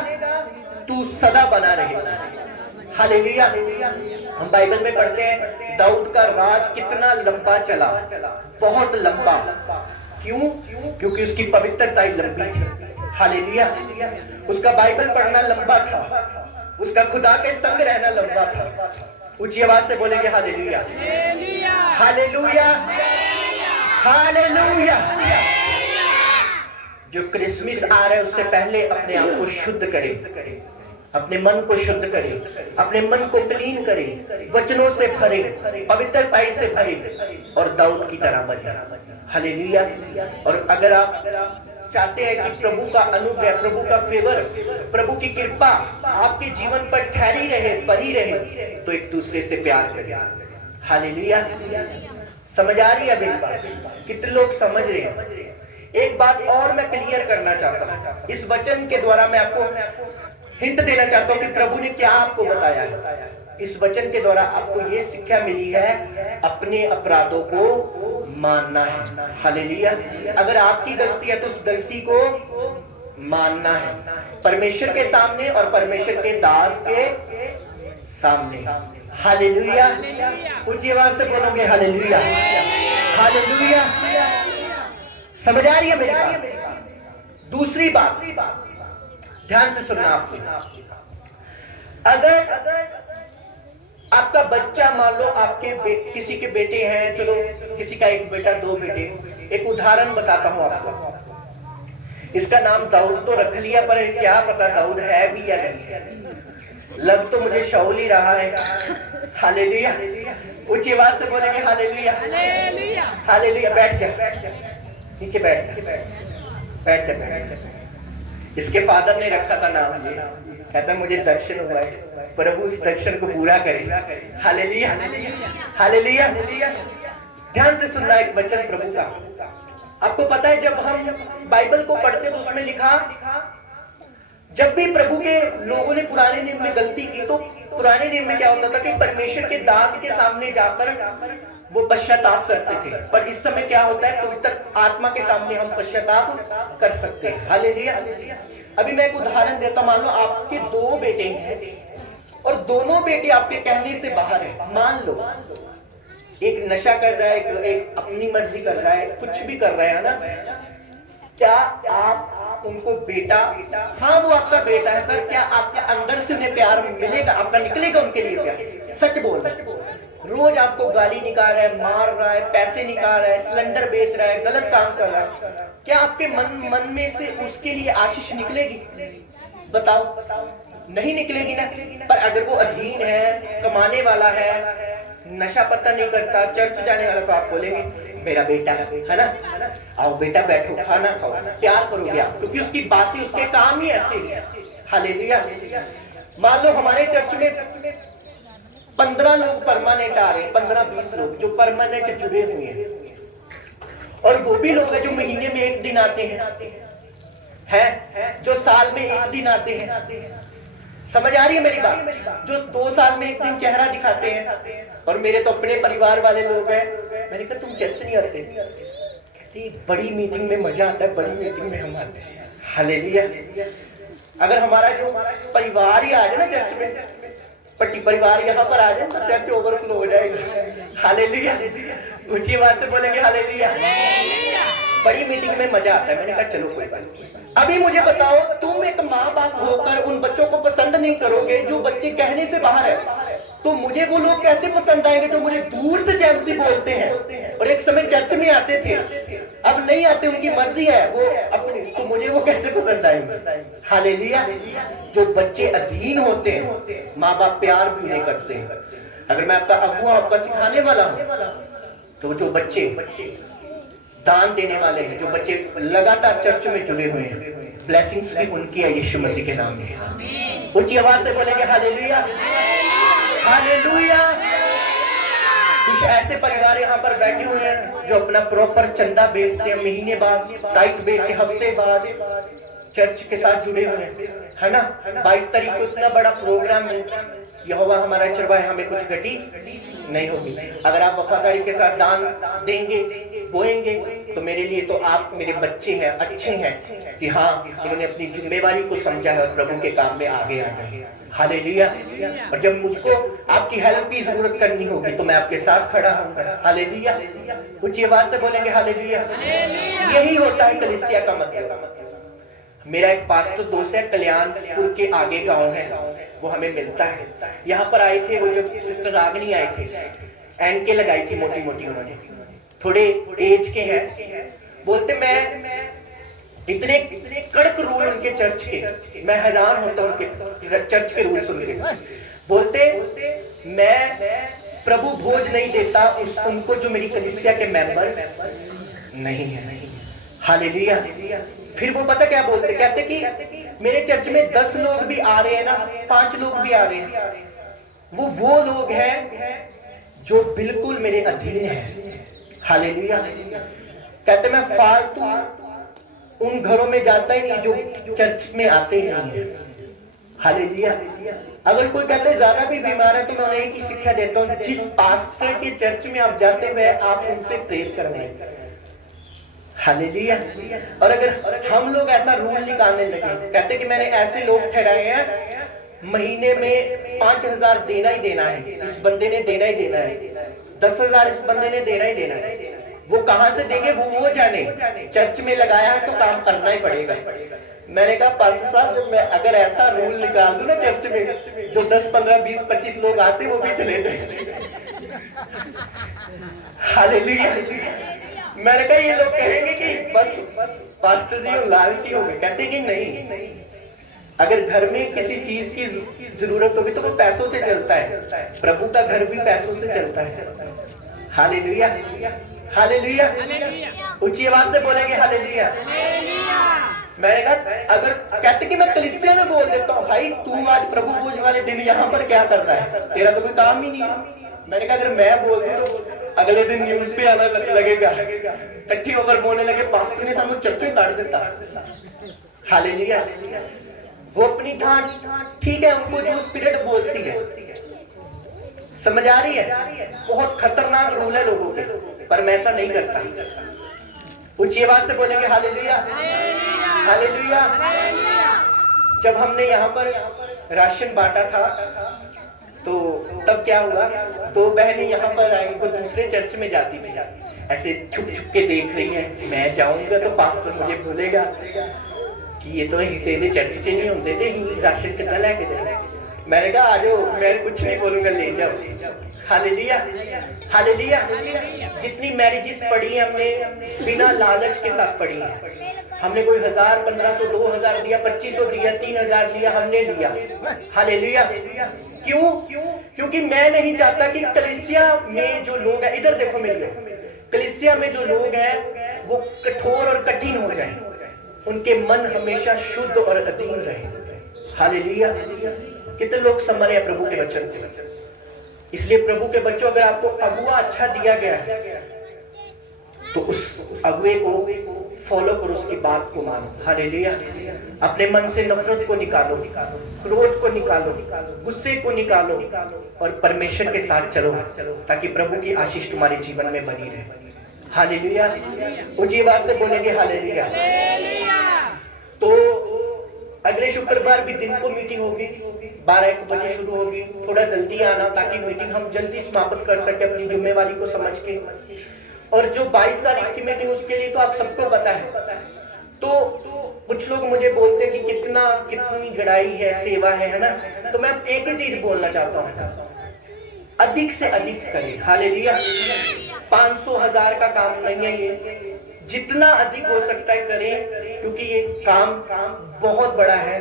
तू सदा बना रहेगा। हालेलुया। हम बाइबल में पढ़ते हैं दाऊद का राज कितना लंबा चला, बहुत लंबा। क्यों? क्योंकि उसकी पवित्रता लंबी थी। हालेलुया। उसका बाइबल पढ़ना लंबा था, उसका खुदा के संग रहना लंबा था। ऊंची आवाज से बोलेंगे हालेलुया, हालेलुया, हालेलुया। जो क्रिसमस आ रहा है उससे पहले अपने आप को शुद्ध करें, अपने मन को शुद्ध करें, अपने मन को क्लीन करें, वचनों से भरे, पवित्रताई से भरे और दाऊद की तरह बने। हालेलुया। और अगर आप चाहते हैं कि प्रभु का अनुग्रह, प्रभु का फेवर, प्रभु की कृपा आपके जीवन पर ठहरी रहे, बनी रहे, तो एक दूसरे से प्यार करें। हालेलुया। समझ आ रही है अभी बात? कितने लोग समझ रहे हैं? एक बात और मैं क्लियर करना चाहता हूँ, इस वचन के द्वारा मैं आपको हिंट देना चाहता हूँ कि प्रभु ने क्या आपको बताया है। इस वचन के द्वारा आपको ये शिक्षा मिली है, अपने अपराधों को मानना है। हालेलुया। अगर आपकी गलती है तो उस गलती को मानना है, परमेश्वर के सामने और परमेश्वर के दास के सामने। हालेलुया। ऊंची आवाज से बोलोगे हालेलुया, हालेलुया। समझ आ रही है मेरी बात? दूसरी बात, ध्यान से सुनना आपने। अगर आपका बच्चा, मान लो आपके किसी के बेटे हैं, चलो किसी का एक बेटा, दो बेटे, एक उदाहरण बताता हूं आपको। इसका नाम दाऊद तो रख लिया, पर क्या पता दाऊद है भी या नहीं। लग तो मुझे शाऊल ही रहा है। हालेलुया। ऊंची आवाज से बोलेंगे हालेलुया, हालेलुया। बैठ जा, नीचे बैठ जा। इसके फादर ने रखा था नाम ये, कहता मुझे दर्शन हुआ है, प्रभु उस दर्शन को पूरा करे। Hallelujah, hallelujah. ध्यान से सुनना एक वचन प्रभु का। आपको पता है जब हम बाइबल को पढ़ते तो उसमें लिखा, जब भी प्रभु के लोगों ने पुराने नियम में गलती की तो पुराने नियम में क्या होता था कि परमेश्वर के दास के सामने जाकर वो पश्चाताप करते थे। पर इस समय क्या होता है, पवित्र आत्मा के सामने हम पश्चाताप कर सकते हैं। हालेलुया। अभी मैं एक उदाहरण देता हूं। मान लो आपके दो बेटे हैं और दोनों बेटे आपके कहने से बाहर हैं। मान लो एक नशा कर रहा है, एक अपनी मर्जी कर रहा है, कुछ भी कर रहा है ना, क्या आप उनको बेटा, हाँ वो आपका बेटा है, पर क्या आपके अंदर से उन्हें प्यार मिलेगा? आपका निकलेगा उनके लिए प्यार? सच बोल रहे हैं। रोज आपको गाली निकाल रहा है, मार रहा है, पैसे निकाल रहा है, सिलेंडर बेच रहा है, गलत काम कर रहा है, क्या आपके मन में से उसके लिए आशीष निकलेगी? बताओ, नहीं निकलेगी ना। पर अगर वो अधीन है, कमाने वाला है, नशा पता नहीं करता, चर्च जाने वाला, तो आप बोलेंगे मेरा बेटा है ना, आओ बेटा बैठो, खाना खाओ, प्यार करोगे आप, क्योंकि उसकी बातें, उसके काम ही ऐसे हैं। हालेलुया। मान लो हमारे चर्च में 15 लोग परमानेंट आ रहे हैं, 15-20 लोग जो परमानेंट जुड़े हुए हैं, और वो भी लोग हैं जो महीने में एक दिन आते हैं, जो साल में एक दिन आते हैं। समझ आ रही है मेरी बात? जो 2 साल में एक दिन चेहरा दिखाते हैं। और मेरे तो अपने परिवार वाले लोग हैं, मैंने कहा तुम चर्च नहीं आते? कहती बड़ी मीटिंग में मजा आता है, बड़ी मीटिंग में हम आते हैं। हालेलुया। अगर हमारा जो परिवार ही आ जाए ना चर्च में, पट्टी परिवार यहाँ पर आ जाए तो चर्च ओवरफ्लो हो जाएगा। हालेलुया। ऊंची आवाज से बोलेंगे हालेलुया। बड़ी मीटिंग में मजा आता है। मैंने कहा चलो कोई बात नहीं। अभी मुझे बताओ, तुम एक माँ बाप होकर उन बच्चों को पसंद नहीं करोगे जो बच्चे कहने से बाहर है, तो मुझे वो लोग कैसे पसंद आएंगे जो मुझे दूर से जेमसी बोलते हैं और एक समय चर्च में आते थे, अब नहीं आते, उनकी मर्जी है वो अपनी, तो मुझे वो कैसे पसंद आएंगे? हालेलुया। जो बच्चे अधीन होते हैं, माँ बाप प्यार भी उन्हें करते हैं। अगर मैं आपका अगुआ, आपका सिखाने वाला हूं, तो जो बच्चे दान देने वाले हैं, जो बच्चे लगातार चर्च में जुड़े हुए हैं, ब्लेसिंग्स भी उनकी है यीशु मसीह के नाम में। ऊंची आवाज से बोलेंगे हालेलुया, हालेलुया। कुछ ऐसे परिवार यहाँ पर बैठे हुए हैं जो अपना प्रॉपर चंदा बेचते हैं, महीने बाद टाइट बेच के, हफ्ते बाद चर्च के साथ जुड़े हुए हैं, है ना। 22 तारीख को इतना बड़ा प्रोग्राम है, यहोवा हमारा चरवाहा है, हमें कुछ घटी नहीं होगी। अगर आप वफादारी के साथ दान देंगे, बोएंगे, तो मेरे लिए तो आप मेरे बच्चे हैं, अच्छे हैं कि हाँ इन्होंने अपनी जिम्मेवारी को समझा है और प्रभु के काम में आगे आ गए। हालेलुया। और जब मुझको आपकी हेल्प की जरूरत करनी होगी तो मैं आपके साथ खड़ा हूँ। हालेलुया। कुछ आवाज से बोलेंगे हालेलुया। यही होता है कलीसिया का मतलब। मेरा एक पास्टर दोस्त है, कल्याणपुर के आगे गांव है, वो हमें मिलता है। यहाँ पर आए थे वो, जब सिस्टर रागनी आए थे, एनके लगाई थी मोटी मोटी, उन्होंने थोड़े एज के हैं। बोलते मैं इतने कड़क रूल उनके चर्च के, मैं हैरान होता हूँ उनके चर्च के रूल सुन के। बोलते मैं प्रभु भोज नहीं देता उनको जो मेरी कलीसिया के मेंबर नहीं है। हालेलुया। फिर वो पता क्या बोलते, कहते कि मेरे चर्च में 10 लोग भी आ रहे हैं ना, 5 लोग भी आ रहे हैं, वो लोग हैं जो बिल्कुल मेरे अधीन हैं। हालेलुया। कहते मैं फालतू उन घरों में जाता ही नहीं जो चर्च में आते ही नहीं है। हालेलुया। अगर कोई कहते हैं ज्यादा भी बीमार है तो मैं उन्हें एक ही शिक्षा देता हूँ, जिस पास्टर के चर्च में आप जाते हुए आप उनसे प्रेयर करवाएं। हालेलुया। और अगर हम लोग ऐसा रूल निकालने लगे, कहते कि मैंने ऐसे लोग ठहराए हैं महीने में 5,000 देना ही देना है, इस बंदे ने देना ही देना है, 10,000 इस बंदे ने देना ही देना है, वो कहां से देंगे वो जाने, चर्च में लगाया है तो काम करना ही पड़ेगा। मैंने कहा पास्टर साहब, जब मैं अगर ऐसा रूल निकाल दूं ना चर्च में, जो 10, 15, 20, 25 लोग आते वो भी चले जाए। हालेलुया। मैंने कहा ये लोग कहेंगे कि बस पास्टर जी वो लालची हो गए। कहते कि नहीं, अगर घर में किसी चीज की जरूरत होगी तो वो पैसों से चलता है, प्रभु का घर भी पैसों से चलता है। Hallelujah, hallelujah. ऊंची आवाज से बोलेंगे हालेलुया। मैंने कहा अगर कहते कि मैं कलीसिया में बोल देता हूँ, भाई तू आज प्रभु भोज वाले दिन यहाँ पर क्या कर रहा है, तेरा तो कोई काम ही नहीं है। मैंने कहा अगर मैं बोल दूं तो अगले दिन न्यूज पे आना लगेगा, इकट्ठी होकर बोलने लगे पास्टर ने सानू चर्चों काट देता। हालेलुया। वो अपनी ठाट ठीक है, उनको जो स्पिरिट बोलती है, समझ आ रही है, बहुत खतरनाक रूल है लोगों के, पर मैं ऐसा नहीं करता। ऊंची आवाज से बोलेंगे हालेलुया, हालेलुया। जब हमने यहाँ पर राशन बांटा था तो तब क्या हुआ, दो बहनें यहाँ पर आई, वो दूसरे चर्च में जाती थी, ऐसे छुप छुप के देख रही हैं, मैं जाऊंगा तो पास्टर मुझे बोलेगा कि ये तो तेरे चर्च से नहीं होते थे, राशन कितना लेके दे। मैंने कहा आ जाओ, मैं कुछ नहीं बोलूंगा, ले जाओ। Hallelujah, hallelujah. जितनी मैरिजेस पढ़ी हमने बिना लालच के साथ पढ़ी है। हमने कोई 1000, 1500, 2000 दिया, 2500 दिया, 3000 दिया, हमने लिया। हालेलुया। क्यों? क्योंकि मैं नहीं चाहता कि कलीसिया में जो लोग हैं, इधर देखो मेरे लोग, कलीसिया में जो लोग हैं वो कठोर और कठिन हो जाए, उनके मन हमेशा शुद्ध और अधीन रहे। हालेलुया। कितने लोग समझ रहे हैं प्रभु के वचन के। इसलिए प्रभु के बच्चों, अगर आपको अगुआ अच्छा दिया गया है तो उस अगुए को फॉलो करो, उसकी बात को मानो। हालेलुया। अपने मन से नफरत को निकालो, क्रोध को निकालो, गुस्से को निकालो और परमेश्वर के साथ चलो, ताकि प्रभु की आशीष तुम्हारे जीवन में बनी रहे। हालेलुया। ऊंची आवाज से बोलेंगे हालेलुया। तो अगले शुक्रवार भी दिन को मीटिंग होगी, 12-1 बजे शुरू होगी। थोड़ा जल्दी आना ताकि मीटिंग हम जल्दी समाप्त कर सके अपनी जिम्मेवारी को समझ के। और जो 22 तारीख की मीटिंग, उसके लिए तो आप सबको पता है। तो कुछ लोग मुझे बोलते हैं कि कितनी गड़ाई है, सेवा है ना। तो मैं एक ही चीज बोलना चाहता हूँ, अधिक से अधिक करें। हालेलुया। 500, 1000 का काम नहीं है ये, जितना अधिक हो सकता है करें, क्योंकि ये काम बहुत बड़ा है।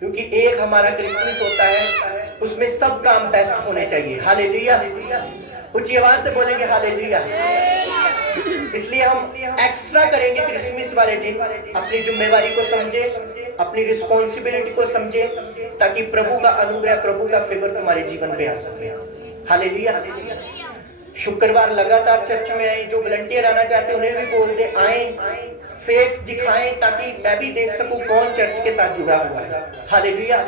क्योंकि एक हमारा क्रिसमस होता है, उसमें सब काम बेस्ट होने चाहिए। हालेलुया। ऊंची आवाज से बोलेंगे हालेलुया। इसलिए हम एक्स्ट्रा करेंगे क्रिसमस वाले दिन, अपनी जिम्मेवारी को समझे, अपनी रिस्पॉन्सिबिलिटी को समझे, ताकि प्रभु का अनुग्रह, प्रभु का फेवर तुम्हारे जीवन पे आ सके। हालेलुया। शुक्रवार लगातार चर्च में आए, जो वॉलंटियर आना चाहते हैं उन्हें भी बोल दे आए, फेस दिखाएं, ताकि मैं भी देख सकूं कौन चर्च के साथ जुड़ा हुआ है। हालेलुया।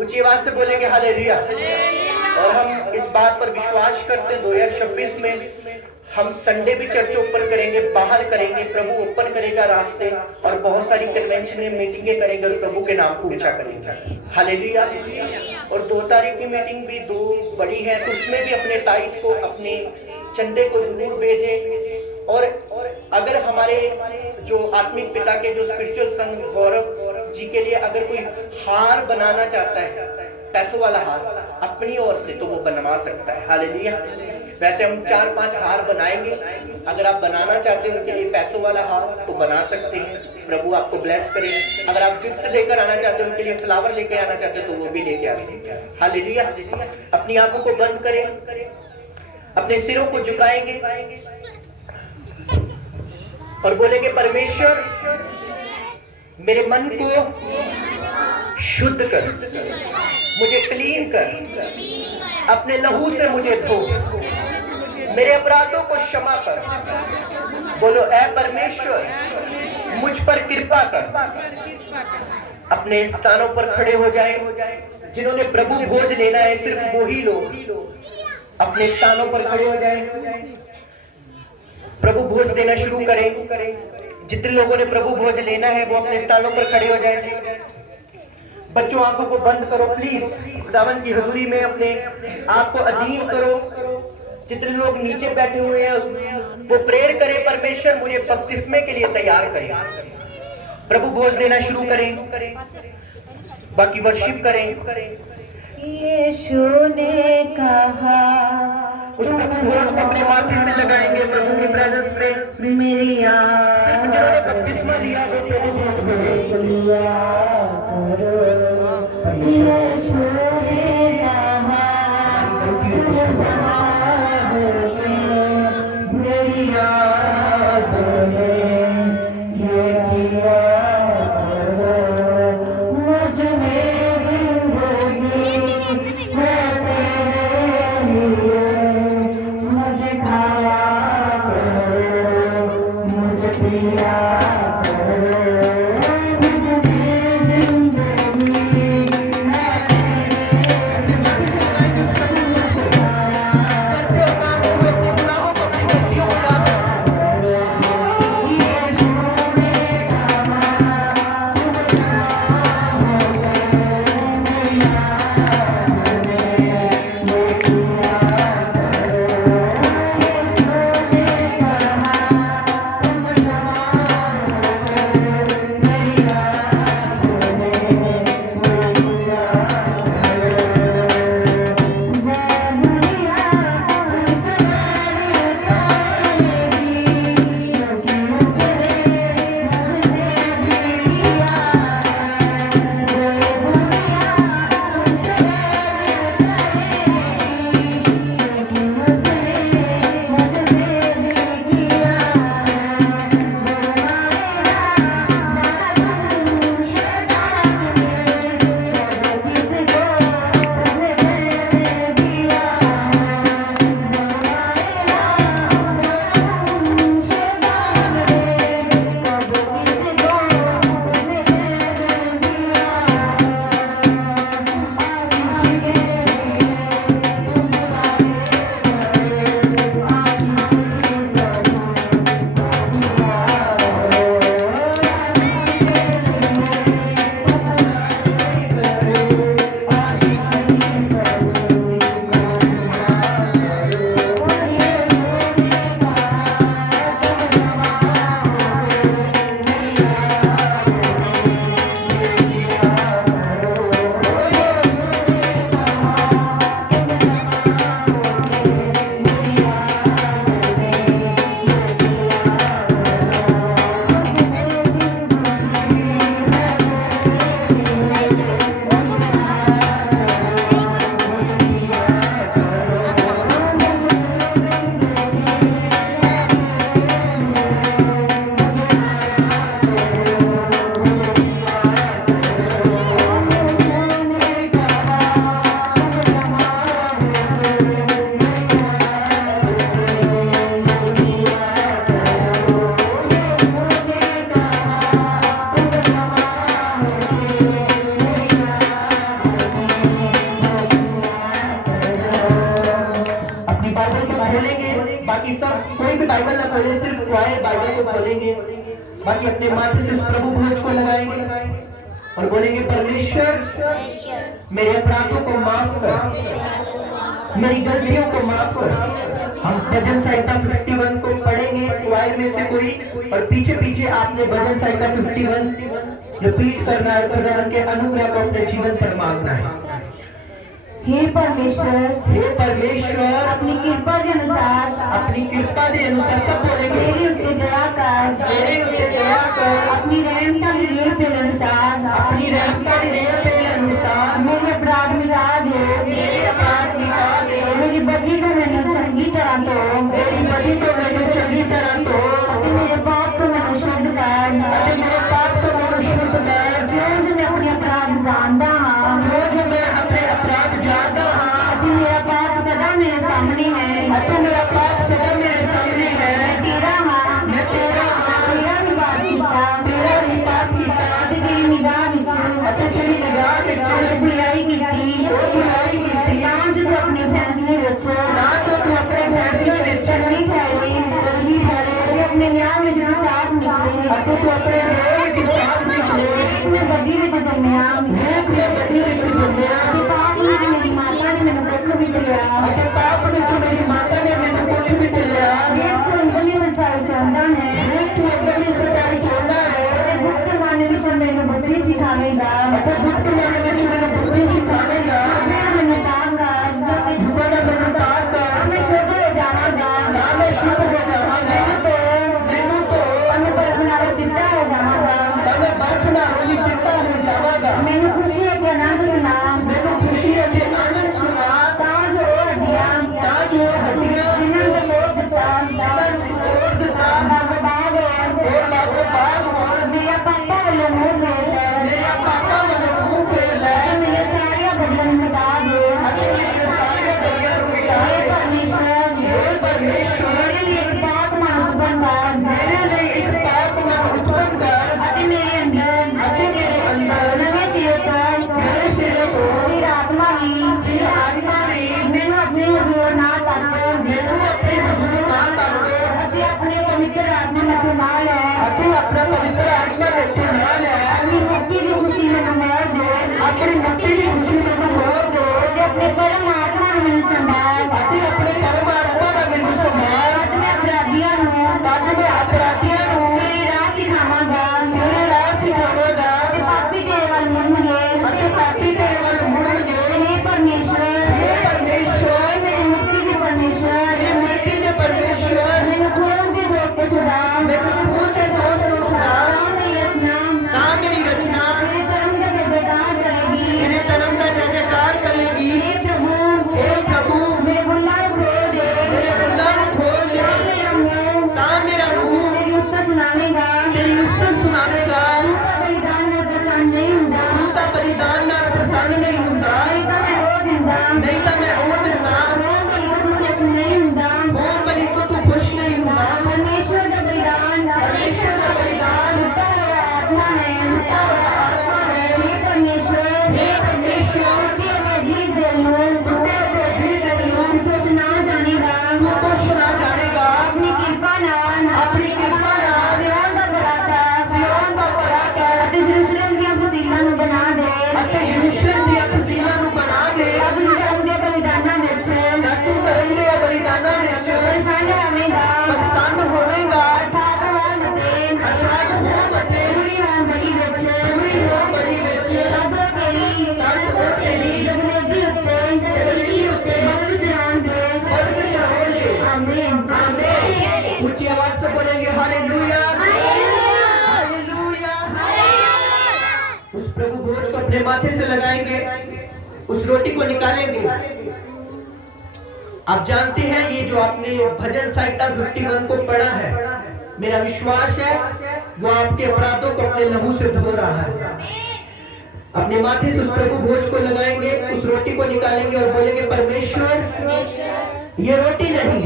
ऊंची आवाज से बोलेंगे हालेलुया। और हम इस बात पर विश्वास करते हैं 2026 में हम संडे भी चर्च ओपन करेंगे, बाहर करेंगे, प्रभु ओपन करेगा रास्ते, और बहुत सारी कन्वेंशन में मीटिंगें करेंगे और प्रभु के नाम को ऊंचा करेंगे। हालेलुया। और 2 तारीख की मीटिंग भी 2 बड़ी है, तो उसमें भी अपने ताईत को, अपने चंदे को जरूर भेजें। और अगर हमारे जो आत्मिक पिता के जो स्पिरिचुअल सन गौरव जी के लिए अगर कोई हार बनाना चाहता है, पैसों वाला हार अपनी ओर से, तो वो बनवा सकता है। हालेलुया। वैसे हम 4-5 हार बनाएंगे, अगर आप बनाना चाहते हैं उनके लिए पैसों वाला हार तो बना सकते हैं, प्रभु आपको ब्लेस करे। अगर आप गिफ्ट लेकर आना चाहते हैं, उनके लिए फ्लावर लेकर आना चाहते हैं, तो वो भी लेके आ सकते हैं। हालेलुया। अपनी आंखों को बंद करें, अपने सिरों को झुकाएंगे और बोलेंगे परमेश्वर मेरे मन को शुद्ध कर, मुझे क्लीन कर, अपने लहू से मुझे धो, मेरे अपराधों को क्षमा कर। बोलो ऐ परमेश्वर मुझ पर कृपा कर। अपने स्थानों पर खड़े हो जाए। जिन्होंने प्रभु भोज लेना है सिर्फ वो ही लोग अपने स्थानों पर खड़े हो जाए। प्रभु भोज देना शुरू करें। जितने लोगों ने प्रभु भोज लेना है वो अपने स्थानों पर खड़े हो जाए। बच्चों आंखों को बंद करो प्लीज। खुदावन की हजूरी में अपने आप को अधीन करो। जितने लोग नीचे बैठे हुए हैं वो प्रेयर करें, परमेश्वर मुझे बपतिस्मे के लिए तैयार करें। प्रभु भोज देना शुरू करें, बाकी वर्शिप करें। यीशु ने कहा, उस प्रभु भोज को अपने माथे से लगाएंगे प्रभु की प्रेजेंस में। मेरी सिर्फ जिन्होंने बपतिस्मा लिया वो प्रभु भोज को लिया करो। यीशु ने कहा, मेरी याद में ये किया करो। मुझ में जिंदगी है तेरे लिए, मुझे खाया करो, मुझे पिया करो। मुझ में जिंदगी है करते हो काम को अपने गुनाहों को अपनी गलतियों को याद रखो। बाकी सब कोई भी बाइबल ना खोले, सिर्फ क्वायर बाइबल को खोलेंगे। बाकी अपने माथे से उस प्रभु भोज को लगाएंगे और बोलेंगे, परमेश्वर मेरे अपराधों को माफ कर, मेरी गलतियों को माफ कर। हम भजन संहिता 51 को पढ़ेंगे क्वायर में से कोई, और पीछे पीछे आपने भजन संहिता 51 रिपीट करना है। खुदा के अनुग्रह को अपने जीवन पर मांगना है। हे परमेश्वर, हे परमेश्वर, अपनी कृपा के अनुसार, अपनी कृपा के अनुसार सब बोलेंगे, मेरी उत्ते दया कर, मेरे उत्ते दया कर, अपनी रहमता की नींव के अनुसार, अपनी रहमता की नींव के अनुसार मेरे अपराध मिटा दे, मेरे अपराध मिटा दे, मेरी बदी को मैंने चंगी तरह धो, मेरी बदी को मैंने चंगी तरह धो, ਅਤੇ ਮੇਰੇ ਪਾਪ को मैंने शुद्ध कर, ਅਤੇ ਮੇਰੇ पाप को मैंने शुद्ध कर। क्यों जो मैं अपने अपराध जानता हाँ, क्यों जो मैं अपने अपराध जानता हाँ, ਅਤੇ मेरा पाप सदा मेरे सामने है, ਅਤੇ मेरा पाप सदा मेरे सामने है। मैं तेरा हाँ, मैं तेरा हाँ, तेरा निवास किया, निगाह विच ਅਤੇ ਤੇਰੀ ਨਿਗਾਹ ਵਿੱਚ बुराई की बुराई ਕੀਤੀ ਤਾਂ ਜੋ ਤੂੰ ਆਪਣੇ ਫੈਸਲੇ ਵਿੱਚ ਤਾਂ ਜੋ ਤੂੰ ਆਪਣੇ ਫੈਸਲੇ ਵਿੱਚ ਚੰਗੀ ਠਹਿਰੇ ਅਤੇ ਆਪਣੇ ਨਿਆਂ ਵਿੱਚ ਇਨਸਾਫ ਨਿਕਲੇ ਅਤੇ ਤੂੰ ਆਪਣੇ ਨਿਆਂ ਵਿੱਚ ਇਨਸਾਫ ਨਿਕਲੇ ਮੈਂ ਬੱਦੀ ਵਿੱਚ ਜੰਮਿਆ ਮੈਂ ਆਪਣੇ ਬੱਦੀ ਵਿੱਚ ਜੰਮਿਆ ਤੇ ਪਾਪ ਵਿੱਚ ਮੇਰੀ ਮਾਤਾ ਨੇ ਮੈਨੂੰ ਕੁੱਖ ਵਿੱਚ ਲਿਆ ਅਤੇ ਪਾਪ ਵਿੱਚ ਮੇਰੀ ਮਾਤਾ ਨੇ ਮੈਨੂੰ ਕੁੱਖ ਵਿੱਚ ਲਿਆ ਜੇ ਤੂੰ ਅੰਦਰਲੀ ਸੱਚਾਈ ਚਾਹੁੰਦਾ ਹੈ ਜੇ ਤੂੰ ਅੰਦਰਲੀ ਸੱਚਾਈ ਚਾਹੁੰਦਾ ਹੈ ਤੇ ਗੁਪਤ ਮਨ ਵਿੱਚ ਮੈਨੂੰ ਬੁੱਧੀ ਸਿਖਾਵੇਗਾ ਅਤੇ ਗੁਪਤ ਮਨ ਵਿੱਚ ਮੈਨੂੰ ਬੁੱਧੀ ਸਿਖਾਵੇਗਾ ਫਿਰ ਮੈਨੂੰ ਪਾਪ ਕਰ ਦੁਬਾਰਾ ਮੈਨੂੰ ਪਾਪ ਕਰ ਮੈਂ ਸ਼ੁੱਧ ਹੋ ਜਾਵਾਂਗਾ ਨਾ ਮੈਂ ਸ਼ੁੱਧ ਹੋ ਜਾਵਾਂਗਾ ਮੈਨੂੰ ਤੋਂ ਮੈਂ ਬਰਫ਼ ਨਾਲੋਂ ਚਿੱਟਾ ਹੋ ਜਾਵਾਂਗਾ ਤਾਂ ਮੈਂ ਬਰਫ਼ ਨਾਲੋਂ ਵੀ ਚਿੱਟਾ ਹੋ ਜਾਵਾਂਗਾ ਮੈਨੂੰ ਖੁਸ਼ੀ ਅਤੇ ਆਨੰਦ ਸੁਣਾ ਮੈਨੂੰ ਖੁਸ਼ੀ ਅਤੇ ਆਨੰਦ ਸੁਣਾ ਤਾਂ ਜੋ ਉਹ ਹੱਡੀਆਂ ਤਾਂ ਜੋ ਹੱਡੀਆਂ ਜਿਨ੍ਹਾਂ ਨੂੰ ਲੋੜ ਦਿੱਤਾ ਜਿਨ੍ਹਾਂ ਨੂੰ ਤੋੜ ਦਿੱਤਾ ਬਰਬਾਦ ਉਹ ਲਾਗੋ ਬਾਗ ਹੋਣ ਮੇਰਾ ਪਾਪਾ ਵੱਲੋਂ ਮੂੰਹ ਫੇਰ ਲੈ ਮੇਰਾ ਪਾਪਾ ਮੈਨੂੰ ਮੂੰਹ ਫੇਰ ਲੈ ਮੇਰੇ ਸਾਰੀਆਂ ਗੱਲਾਂ ਨੂੰ ਮਿਟਾ ਦੇ ਅਤੇ ਮੇਰੀਆਂ ਸਾਰੀਆਂ ਗੱਲਾਂ ਨੂੰ ਮਿਟਾ हे ਦੇ परमेश्वर हे परमेश्वर मेरे लिए एक पाक मानव बनकर ਮੇਰੇ ਲਈ ਇੱਕ ਪਾਪ ਮਨ ਉਤਪਨ ਕਰ ਅਤੇ ਮੇਰੇ ਅੰਦਰ ਅਤੇ ਮੇਰੇ ਅੰਦਰ ਨਵੇਂ ਸਿਰੇ ਤੋਂ ਮੇਰੇ ਸਿਰੇ ਤੋਂ ਫਿਰ ਆਤਮਾ ਵੀ ਫਿਰ ਆਤਮਾ ਵੀ ਮੈਨੂੰ ਆਪਣੇ ਹਜ਼ੂਰ ਨਾਲ ਤੱਕ ਮੈਨੂੰ ਆਪਣੇ ਹਜ਼ੂਰ ਨਾਲ ਤੱਕ ਅਤੇ ਆਪਣੇ ਪਵਿੱਤਰ ਆਤਮਾ ਵਿੱਚ ਨਾਲ ਹੈ ਅਤੇ ਆਪਣਾ ਪਵਿੱਤਰ ਆਤਮਾ ਵਿੱਚ ਨਾਲ ਹੈ ਆਪਣੀ ਮੁਕਤੀ ਦੀ ਖੁਸ਼ੀ ਮੈਨੂੰ ਮੋੜ ਦੇ ਆਪਣੀ ਮੁਕਤੀ ਦੀ ਖੁਸ਼ੀ ਮੈਨੂੰ ਮੋੜ ਦੇ ਅਤੇ ਆਪਣੇ ਪਰਮਾਤਮਾ ਨੂੰ ਮੈਨੂੰ ਸੰਭਾਲ ਅਤੇ ਆਪਣੇ ਪਰਮਾਤਮਾ ਦਾ ਮੈਨੂੰ ਸੰਭਾਲ ਅੱਜ ਮੈਂ ਅਪਰਾਧੀਆਂ ਨੂੰ ਤਾਂ ਜੋ ਮੈਂ ਅਪਰਾਧੀਆਂ ਨੂੰ ਤੇਰੀ ਰਾਹ ਸਿਖਾਵਾਂਗਾ ਤੇਰੇ ਰਾਹ ਸਿਖਾਵਾਂਗਾ ਤੇ ਪਾਪੀ ਤੇਰੇ ਵੱਲ ਮੁੜਨਗੇ ਅਤੇ ਪਾਪੀ ਤੇਰੇ ਵੱਲ ਮੁੜਨਗੇ हे परमेश्वर हे परमेश्वर मेरी मुक्ति के परमेश्वर मेरी मुक्ति के परमेश्वर मैंने खून के दोस्त को छुड़ा मेरे खून से दोस्त को छुड़ा मेरी रचना ना मेरी रचना मेरे कर्म का जयकार करेगी मेरे धर्म का जयकार करेगी हे प्रभु मेरे बुल्ला खोल दे मेरे बुल्ला को खोल दे मेरा मुंह ता मेरा मुंह तेरी उत्तर सुनावेगा तेरी उत्तर सुनावेगा बलिदान में प्रसन्न नहीं हुंदा तू ਤਾਂ बलिदान ਨਾਲ ਪ੍ਰਸੰਨ ਨਹੀਂ ਹੁੰਦਾ नहीं तो मैं वो दिंदा ਨਹੀਂ ਤਾਂ ਮੈਂ ਉਹ ਦਿੰਦਾ नहीं हुंदा ਹੋਮ ਬਲੀ ਤੋਂ ਤੂੰ ਖੁਸ਼ ਨਹੀਂ ਹੁੰਦਾ परमेश्वर का बलिदान परमेश्वर का बलिदान उठा हुआ आत्मा है उठा हुआ आत्मा है हे परमेश्वर कि मैं जीत गई हूँ तू कुछ ना जानेगा तू कुछ ना जानेगा अपनी कृपा नाल अपनी कृपा नाल सियोन का भला कर सियोन का भला कर ਅਤੇ ਯਰੂਸ਼ਲਮ ਦੀਆਂ ਫਜ਼ੀਲਾਂ ਨੂੰ ਬਣਾ ਦੇ ਅਤੇ ਯਰੂਸ਼ਲਮ ਦੀਆਂ ਫਜ਼ੀਲਾਂ ਨੂੰ ਬਣਾ ਦੇ ਆਪਣੀ ਧਰਮ ਦੇ ਬਲਿਦਾਨਾਂ ਵਿੱਚ ਤਾਂ ਤੂੰ ਧਰਮ ਦੇ ਬਲਿਦਾਨਾਂ ਵਿੱਚ ਪ੍ਰਸੰਨ ਹੋਵੇਗਾ ਪ੍ਰਸੰਨ ਹੋਵੇਗਾ ਅਰਥਾਤ ਹੋਣ ਅਤੇ ਅਰਥਾਤ ਹੋਮ ਅਤੇ ਪੂਰੀ ਹੋਣ ਬਲੀ ਵਿੱਚ ਪੂਰੀ ਹੋਮ ਬਲੀ ਵਿੱਚ ਰੱਬ ਤੇਰੀ ਜਗਮੇਦੀ ਉੱਤੇ ਬਲਦ ਚਲਾਉਣਗੇ ਬਲਦ ਚਲਾਉਣਗੇ ਆਮੀਨ आमीन ऊंची आवाज से बोलेंगे हालेलुया हालेलुया उस प्रभु भोज को अपने माथे से लगाएंगे उस रोटी को निकालेंगे आप जानते हैं ये जो आपने भजन संहिता 51 को पढ़ा है मेरा विश्वास है वो आपके अपराधों को अपने लहू से धो रहा है अपने माथे से उस प्रभु भोज को लगाएंगे उस रोटी को निकालेंगे और बोलेंगे परमेश्वर ये रोटी नहीं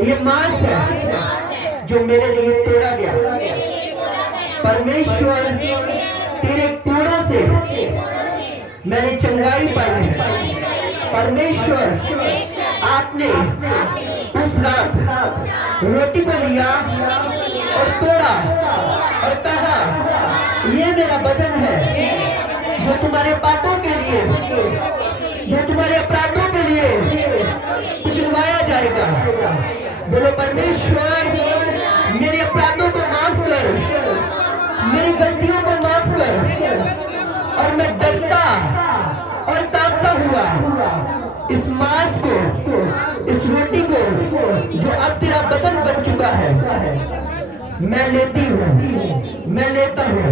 ये मांस है जो मेरे लिए तोड़ा गया परमेश्वर तेरे कोड़ों से मैंने चंगाई पाई है परमेश्वर आपने उस रात रोटी को लिया और तोड़ा और कहा ये मेरा बदन है जो तुम्हारे पापों के लिए जो तुम्हारे अपराधों के लिए कुचलवाया जाएगा बोलो परमेश्वर मेरे अपराधों को माफ कर मेरी गलतियों को माफ कर और मैं डरता और कांपता हुआ इस मांस को इस रोटी को जो अब तेरा बदन बन चुका है मैं लेती हूँ मैं लेता हूँ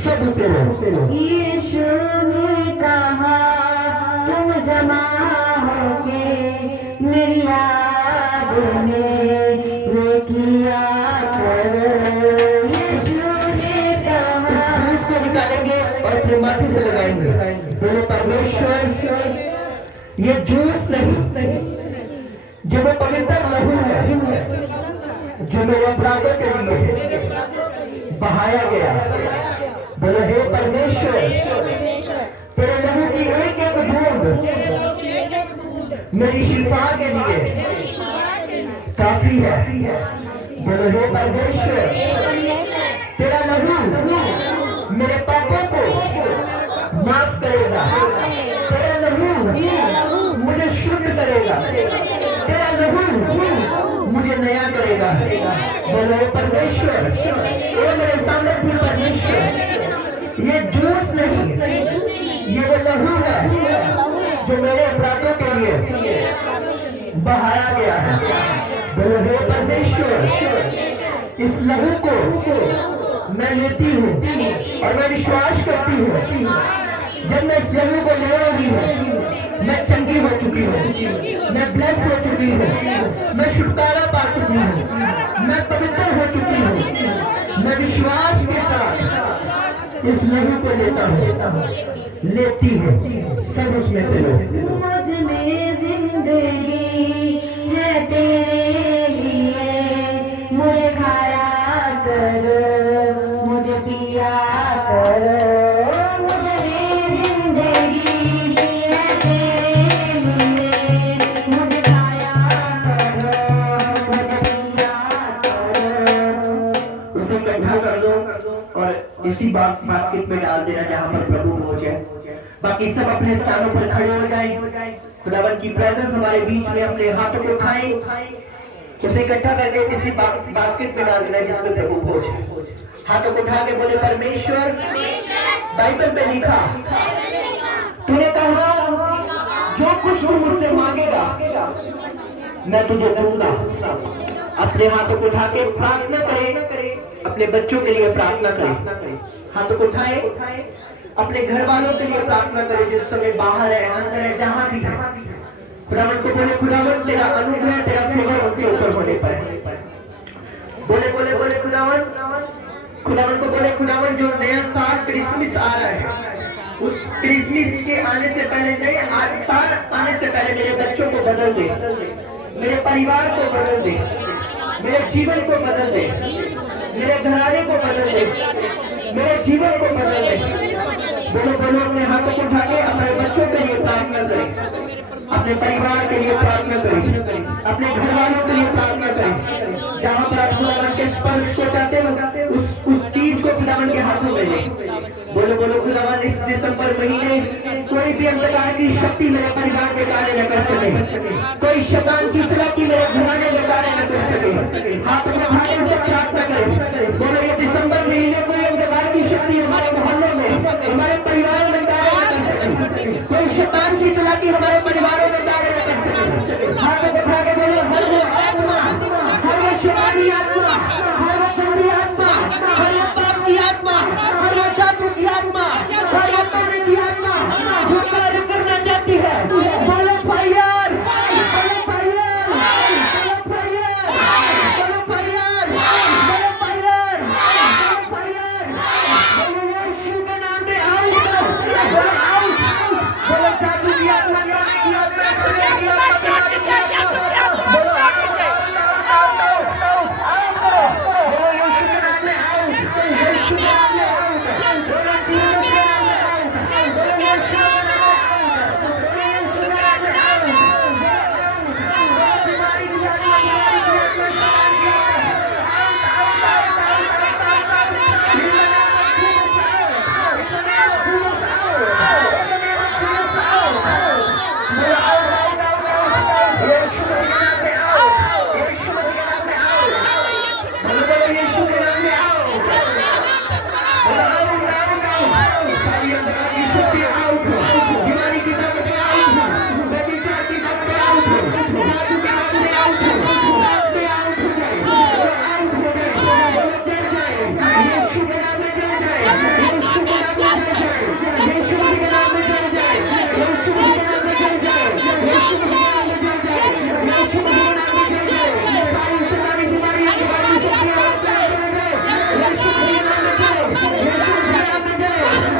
सब उसे लो यीशु ने कहा तुम जमा होके मेरी याद में वे किया करो यीशु ने कहा जूस को निकालेंगे और अपने माथे से लगाएंगे बोले परमेश्वर ये जूस नहीं जो वो पवित्र लहू है जो मेरे अपराधों के लिए बहाया गया बोलो हे परमेश्वर, तेरे लहू की एक एक बूंद मेरी शिफा के लिए काफी है। बोलो हे परमेश्वर, तेरा लहू मेरे पापों को माफ करेगा, तेरा लहू मुझे शुद्ध करेगा, तेरा लहू मुझे नया करेगा। बोलो हे परमेश्वर, ये मेरे सामर्थ्य परमेश्वर, ये जूस नहीं, ये वो लहू है जो मेरे अपराधों के लिए बहाया गया है। बोलो हे परमेश्वर, इस लहू को मैं लेती हूँ और मैं विश्वास करती हूँ, जब मैं इस लहू को ले रही हूँ मैं चंगी हो चुकी हूँ, मैं ब्लेस हो चुकी हूँ, मैं छुटकारा पा चुकी हूँ, मैं पवित्र हो चुकी हूँ। मैं विश्वास के साथ इस लहू को लेता हूँ, लेती हूँ। सब उसमें से लो। मुझ में जिंदगी है तेरे लिए, मुझे खाया करो, मुझे पिया करो। मुझ में जिंदगी है तेरे लिए, मुझे खाया करो, मुझे पिया करो। उसे इकट्ठा कर लो और इसी बास्केट में डाल देना जहाँ पर प्रभु हो जाए। बाकी सब अपने स्थानों पर खड़े हो जाएं। खुदावन की प्रेजेंस हमारे बीच में, अपने हाथों को उठाएं, उसे इकट्ठा करके किसी बास्केट में डाल देना जिसमें प्रभु भोज है। हाथों को उठा के बोले परमेश्वर, बाइबल पे लिखा तूने कहा जो कुछ तू मुझसे मांगेगा मैं तुझे दूंगा। अपने हाथों को उठा के प्रार्थना करें, अपने बच्चों के लिए प्रार्थना करें। हाथों को उठाए, अपने घर वालों के लिए प्रार्थना करें जिस समय बाहर है, अंदर है, जहां भी है। खुदावन को बोले खुदावन तेरा अनुग्रह, तेरा फेवर उनके ऊपर होने पर। बोले बोले बोले खुदावन, खुदावन को बोले खुदावन जो नया साल क्रिसमस आ रहा है, उस क्रिसमस के आने से पहले नहीं, आज साल आने से पहले मेरे बच्चों को बदल दे, मेरे परिवार को बदल दे, मेरे जीवन को बदल दे, मेरे घराने को बदल दे, मेरे जीवन को बदल दे। बोलो बोलो अपने हाथों को उठा के अपने बच्चों के लिए प्रार्थना करें, अपने परिवार के लिए प्रार्थना करें, अपने घर वालों के लिए प्रार्थना करें। जहाँ पर आप खुदावन के स्पर्श को चाहते हो उस चीज को खुदावन के हाथों में ले। बोलो बोलो खुदावन इस दिसंबर महीने कोई भी अंधकार की शक्ति मेरे परिवार के कार्य न कर सके, कोई शैतान की चालाकी मेरे घराने के कार्य न कर सके। हाथों में उठाने से प्रार्थना करें। बोलो ये दिसंबर महीने कोई अंधकार की शक्ति हमारे मोहल्लों में, हमारे परिवार में कार्य न कर सके, कोई शैतान की चालाकी हमारे परिवारों में कार्य न कर सके। हाथों को उठा के बोलो हर वो आत्मा, हर वो शैतानी आत्मा, हर वो गंदी आत्मा, हर वो पाप की आत्मा, हर वो जादू की आत्मा, हर वो तोड़ने की आत्मा जो कार्य करना चाहती है, बोलो फायर, बोलो फायर, बोलो फायर, बोलो फायर, बोलो फायर, बोलो फायर, बोलो यीशु के नाम में आउट, बोलो आउट, बोलो जादू की आत्मा, करने की आत्मा, करने की आत्मा, करने की आत्मा, बोलो आउट, बोलो यीशु के नाम में आउट, यीशु के नाम में आउट, बोलो जीसस के नाम में आउट, बोलो यीशु के नाम में आउट, बोलो यीशु के नाम में आउट, बीमारी की आत्मा, बीमारी की आत्मा, शैतान की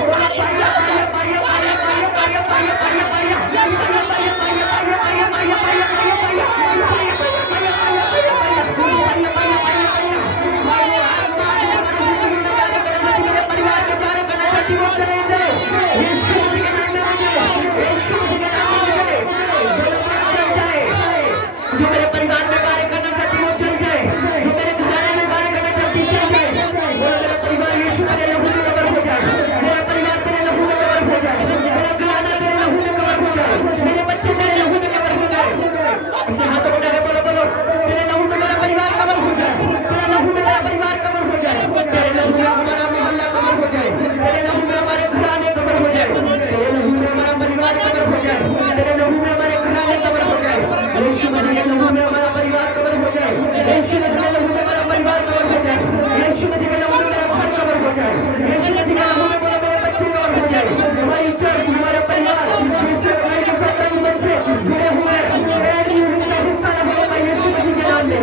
तेरे लहू में हमारे घराने कब्र हो जाए, तेरे लहू में हमारा परिवार कब्र हो जाए, तेरे लहू में हमारे घराने कब्र हो जाए, यीशु मसीह के लहू में हमारा परिवार कब्र हो जाए, यीशु मसीह के लहू में हमारा परिवार कब्र हो जाए, यीशु मसीह के लहू में मेरा घर कब्र हो जाए, यीशु मसीह के लहू में बोलो मेरे बच्चे कब्र हो जाए, हमारी चर्च, हमारा परिवार जिससे बुराई के साथ तन मन से जुड़े हुए बैड म्यूजिक का हिस्सा न होने पर यीशु मसीह के नाम में,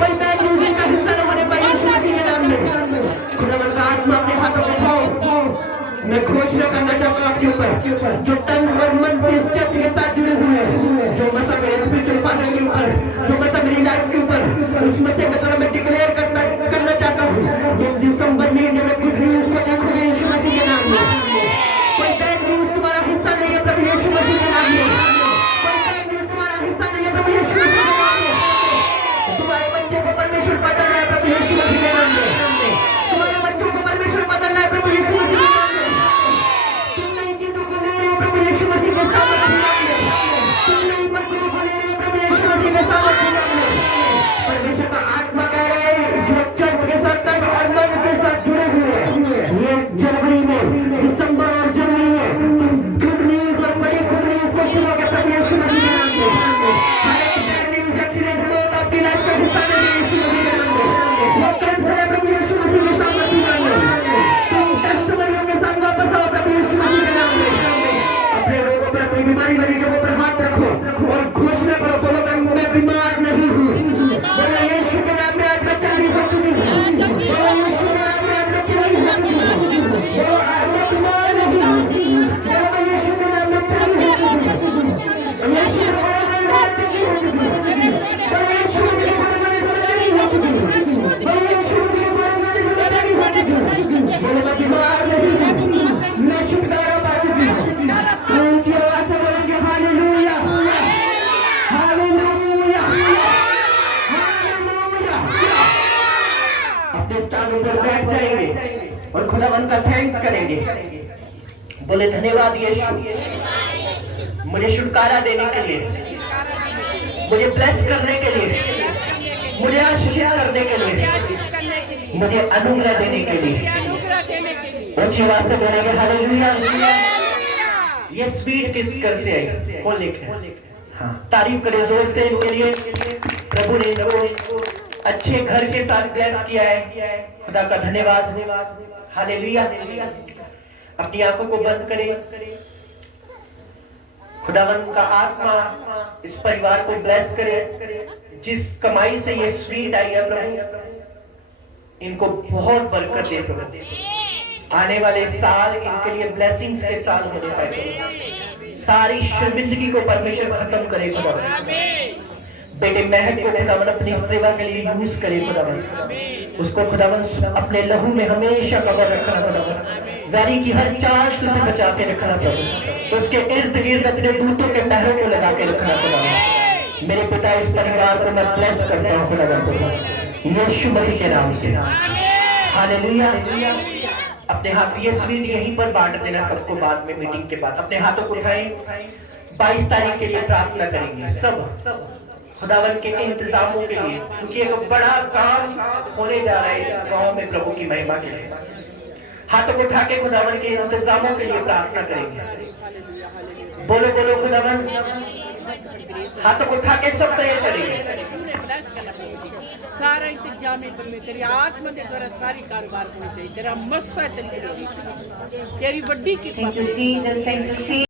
कोई बैड म्यूजिक का हिस्सा न होने पर यीशु मसीह के नाम में खुदावन का आत्मा अपने हाथों में उठाओ। मैं घोषणा करना चाहता हूँ आपके ऊपर, जो तन और मन से इस चर्च के साथ जुड़े हुए हैं, जो मसा मेरे स्पिरिचुअल फादर के ऊपर, जो मसा मेरी लाइफ के ऊपर, उस मसे का तरह मैं डिक्लेयर करना चाहता हूँ। ये दिसंबर महीने में गुड न्यूज को देखोगे यीशु मसीह के नाम में। कोई बैड न्यूज तुम्हारा हिस्सा नहीं है प्रभु यीशु मसीह के नाम में। कोई बैड न्यूज तुम्हारा हिस्सा नहीं है प्रभु यीशु मसीह के नाम में। तुम्हारे बच्चे को परमेश्वर बदल रहा है प्रभु यीशु मसीह के नाम में। तुम्हारे बच्चों को परमेश्वर बदल रहा है प्रभु यीशु मसीह के नाम में। तुम नई चीजों को ले रहे हो प्रभु यीशु मसीह के सामर्थ्य नाम में। तुम नई बरकतों को ले रहे हो प्रभु यीशु मसीह के सामर्थ्य नाम में। परमेश्वर का आत्मा कह रहा है जो चर्च के साथ तन और मन के साथ जुड़े हुए हैं, ये जनवरी में, दिसंबर और जनवरी में गुड न्यूज और बड़ी गुड न्यूज को सुनोगे प्रभु यीशु मसीह के नाम में। हर एक बैड न्यूज, एक्सीडेंट, मौत आपकी लाइफ का हिस्सा नहीं है यीशु मसीह के नाम में। वो कैंसर है प्रभु यीशु मसीह के सामर्थ्य नाम में। तुम टेस्टमनियों के साथ वापस आओ प्रभु यीशु मसीह के नाम में। अपने लोगों पर, अपनी बीमारी वाली जगहों पर हाथ रखो और घोषणा करो, बोलो मैं बीमार नहीं हूँ। बोलो यीशु के नाम में आज मैं चंगी हो चुकी हूँ। बोलो यीशु के नाम में आज मैं चंगी हो चुकी हूँ। बोलो आज मैं बीमार नहीं हूँ। बोलो मैं यीशु के नाम में चंगी हो चुकी हूँ। यीशु के नाम में मैं चंगी हो चुकी हूँ। बोलो यीशु के नाम में मैं चंगी हो चुकी हूँ। बोलो यीशु के नाम में मैं चंगी हो चुकी हूँ। बोलो मैं बीमार नहीं हूँ, मैं छुटकारा पा चुकी हूँ। उनकी आवाज से बोलेंगे हालेलुया, हालेलुया, हालेलुया। अपने स्थानों पर बैठ जाएंगे और खुदावन का थैंक्स करेंगे। बोले धन्यवाद यीशु, मुझे छुटकारा देने के लिए, मुझे ब्लेस करने के लिए, मुझे आशीषित करने के लिए, मुझे अनुग्रह देने के लिए। ऊंची आवाज से बोलेंगे हालेलुया। ये स्पीड किस कर से आई? कौन लिखे? हाँ, तारीफ करें जोर से इनके लिए। प्रभु ने इनको अच्छे घर के साथ ब्लेस किया है, खुदा का धन्यवाद। हालेलुया। अपनी आंखों को बंद करें। खुदावन का आत्मा इस परिवार को ब्लेस करे। जिस कमाई से ये स्वीट आई है प्रभु, इनको बहुत बरकत दे दो। आने वाले साल इनके लिए ब्लेसिंग्स के साल होने पाए। सारी शर्मिंदगी को परमेश्वर खत्म करे खुदावन। बेटे महक को खुदावन अपनी सेवा के लिए यूज करे खुदावन। उसको खुदावन अपने लहू में हमेशा कवर रखना खुदावन। वैरी की हर चाल से उसे बचा के रखना प्रभु। उसके इर्द गिर्द अपने दूतों के पैरों को लगा के रखना खुदावन। मेरे पिता इस परिवार को मैं ब्लेस करता हूँ खुदावन यीशु मसीह के नाम से। हालेलुया। अपने हाथ ये स्वीट यहीं पर बांट देना सबको बाद में, मीटिंग के बाद। अपने हाथों को उठाएं। 22 तारीख के लिए प्रार्थना करेंगे सब खुदावन के इंतजामों के लिए, क्योंकि एक बड़ा काम होने जा रहा है इस गांव में प्रभु की महिमा के लिए। हाथों को उठा के खुदावन के इंतजामों के लिए प्रार्थना करेंगे। बोलो बोलो खुदावन। हाथों को उठा के सब प्रेयर करेंगे। सारा इंतजाम में तेरी आत्मा के द्वारा सारी कारोबार होनी चाहिए। तेरा मस्सा तेरी बड़ी कृपा। Thank you, Jesus. Thank you, Jesus.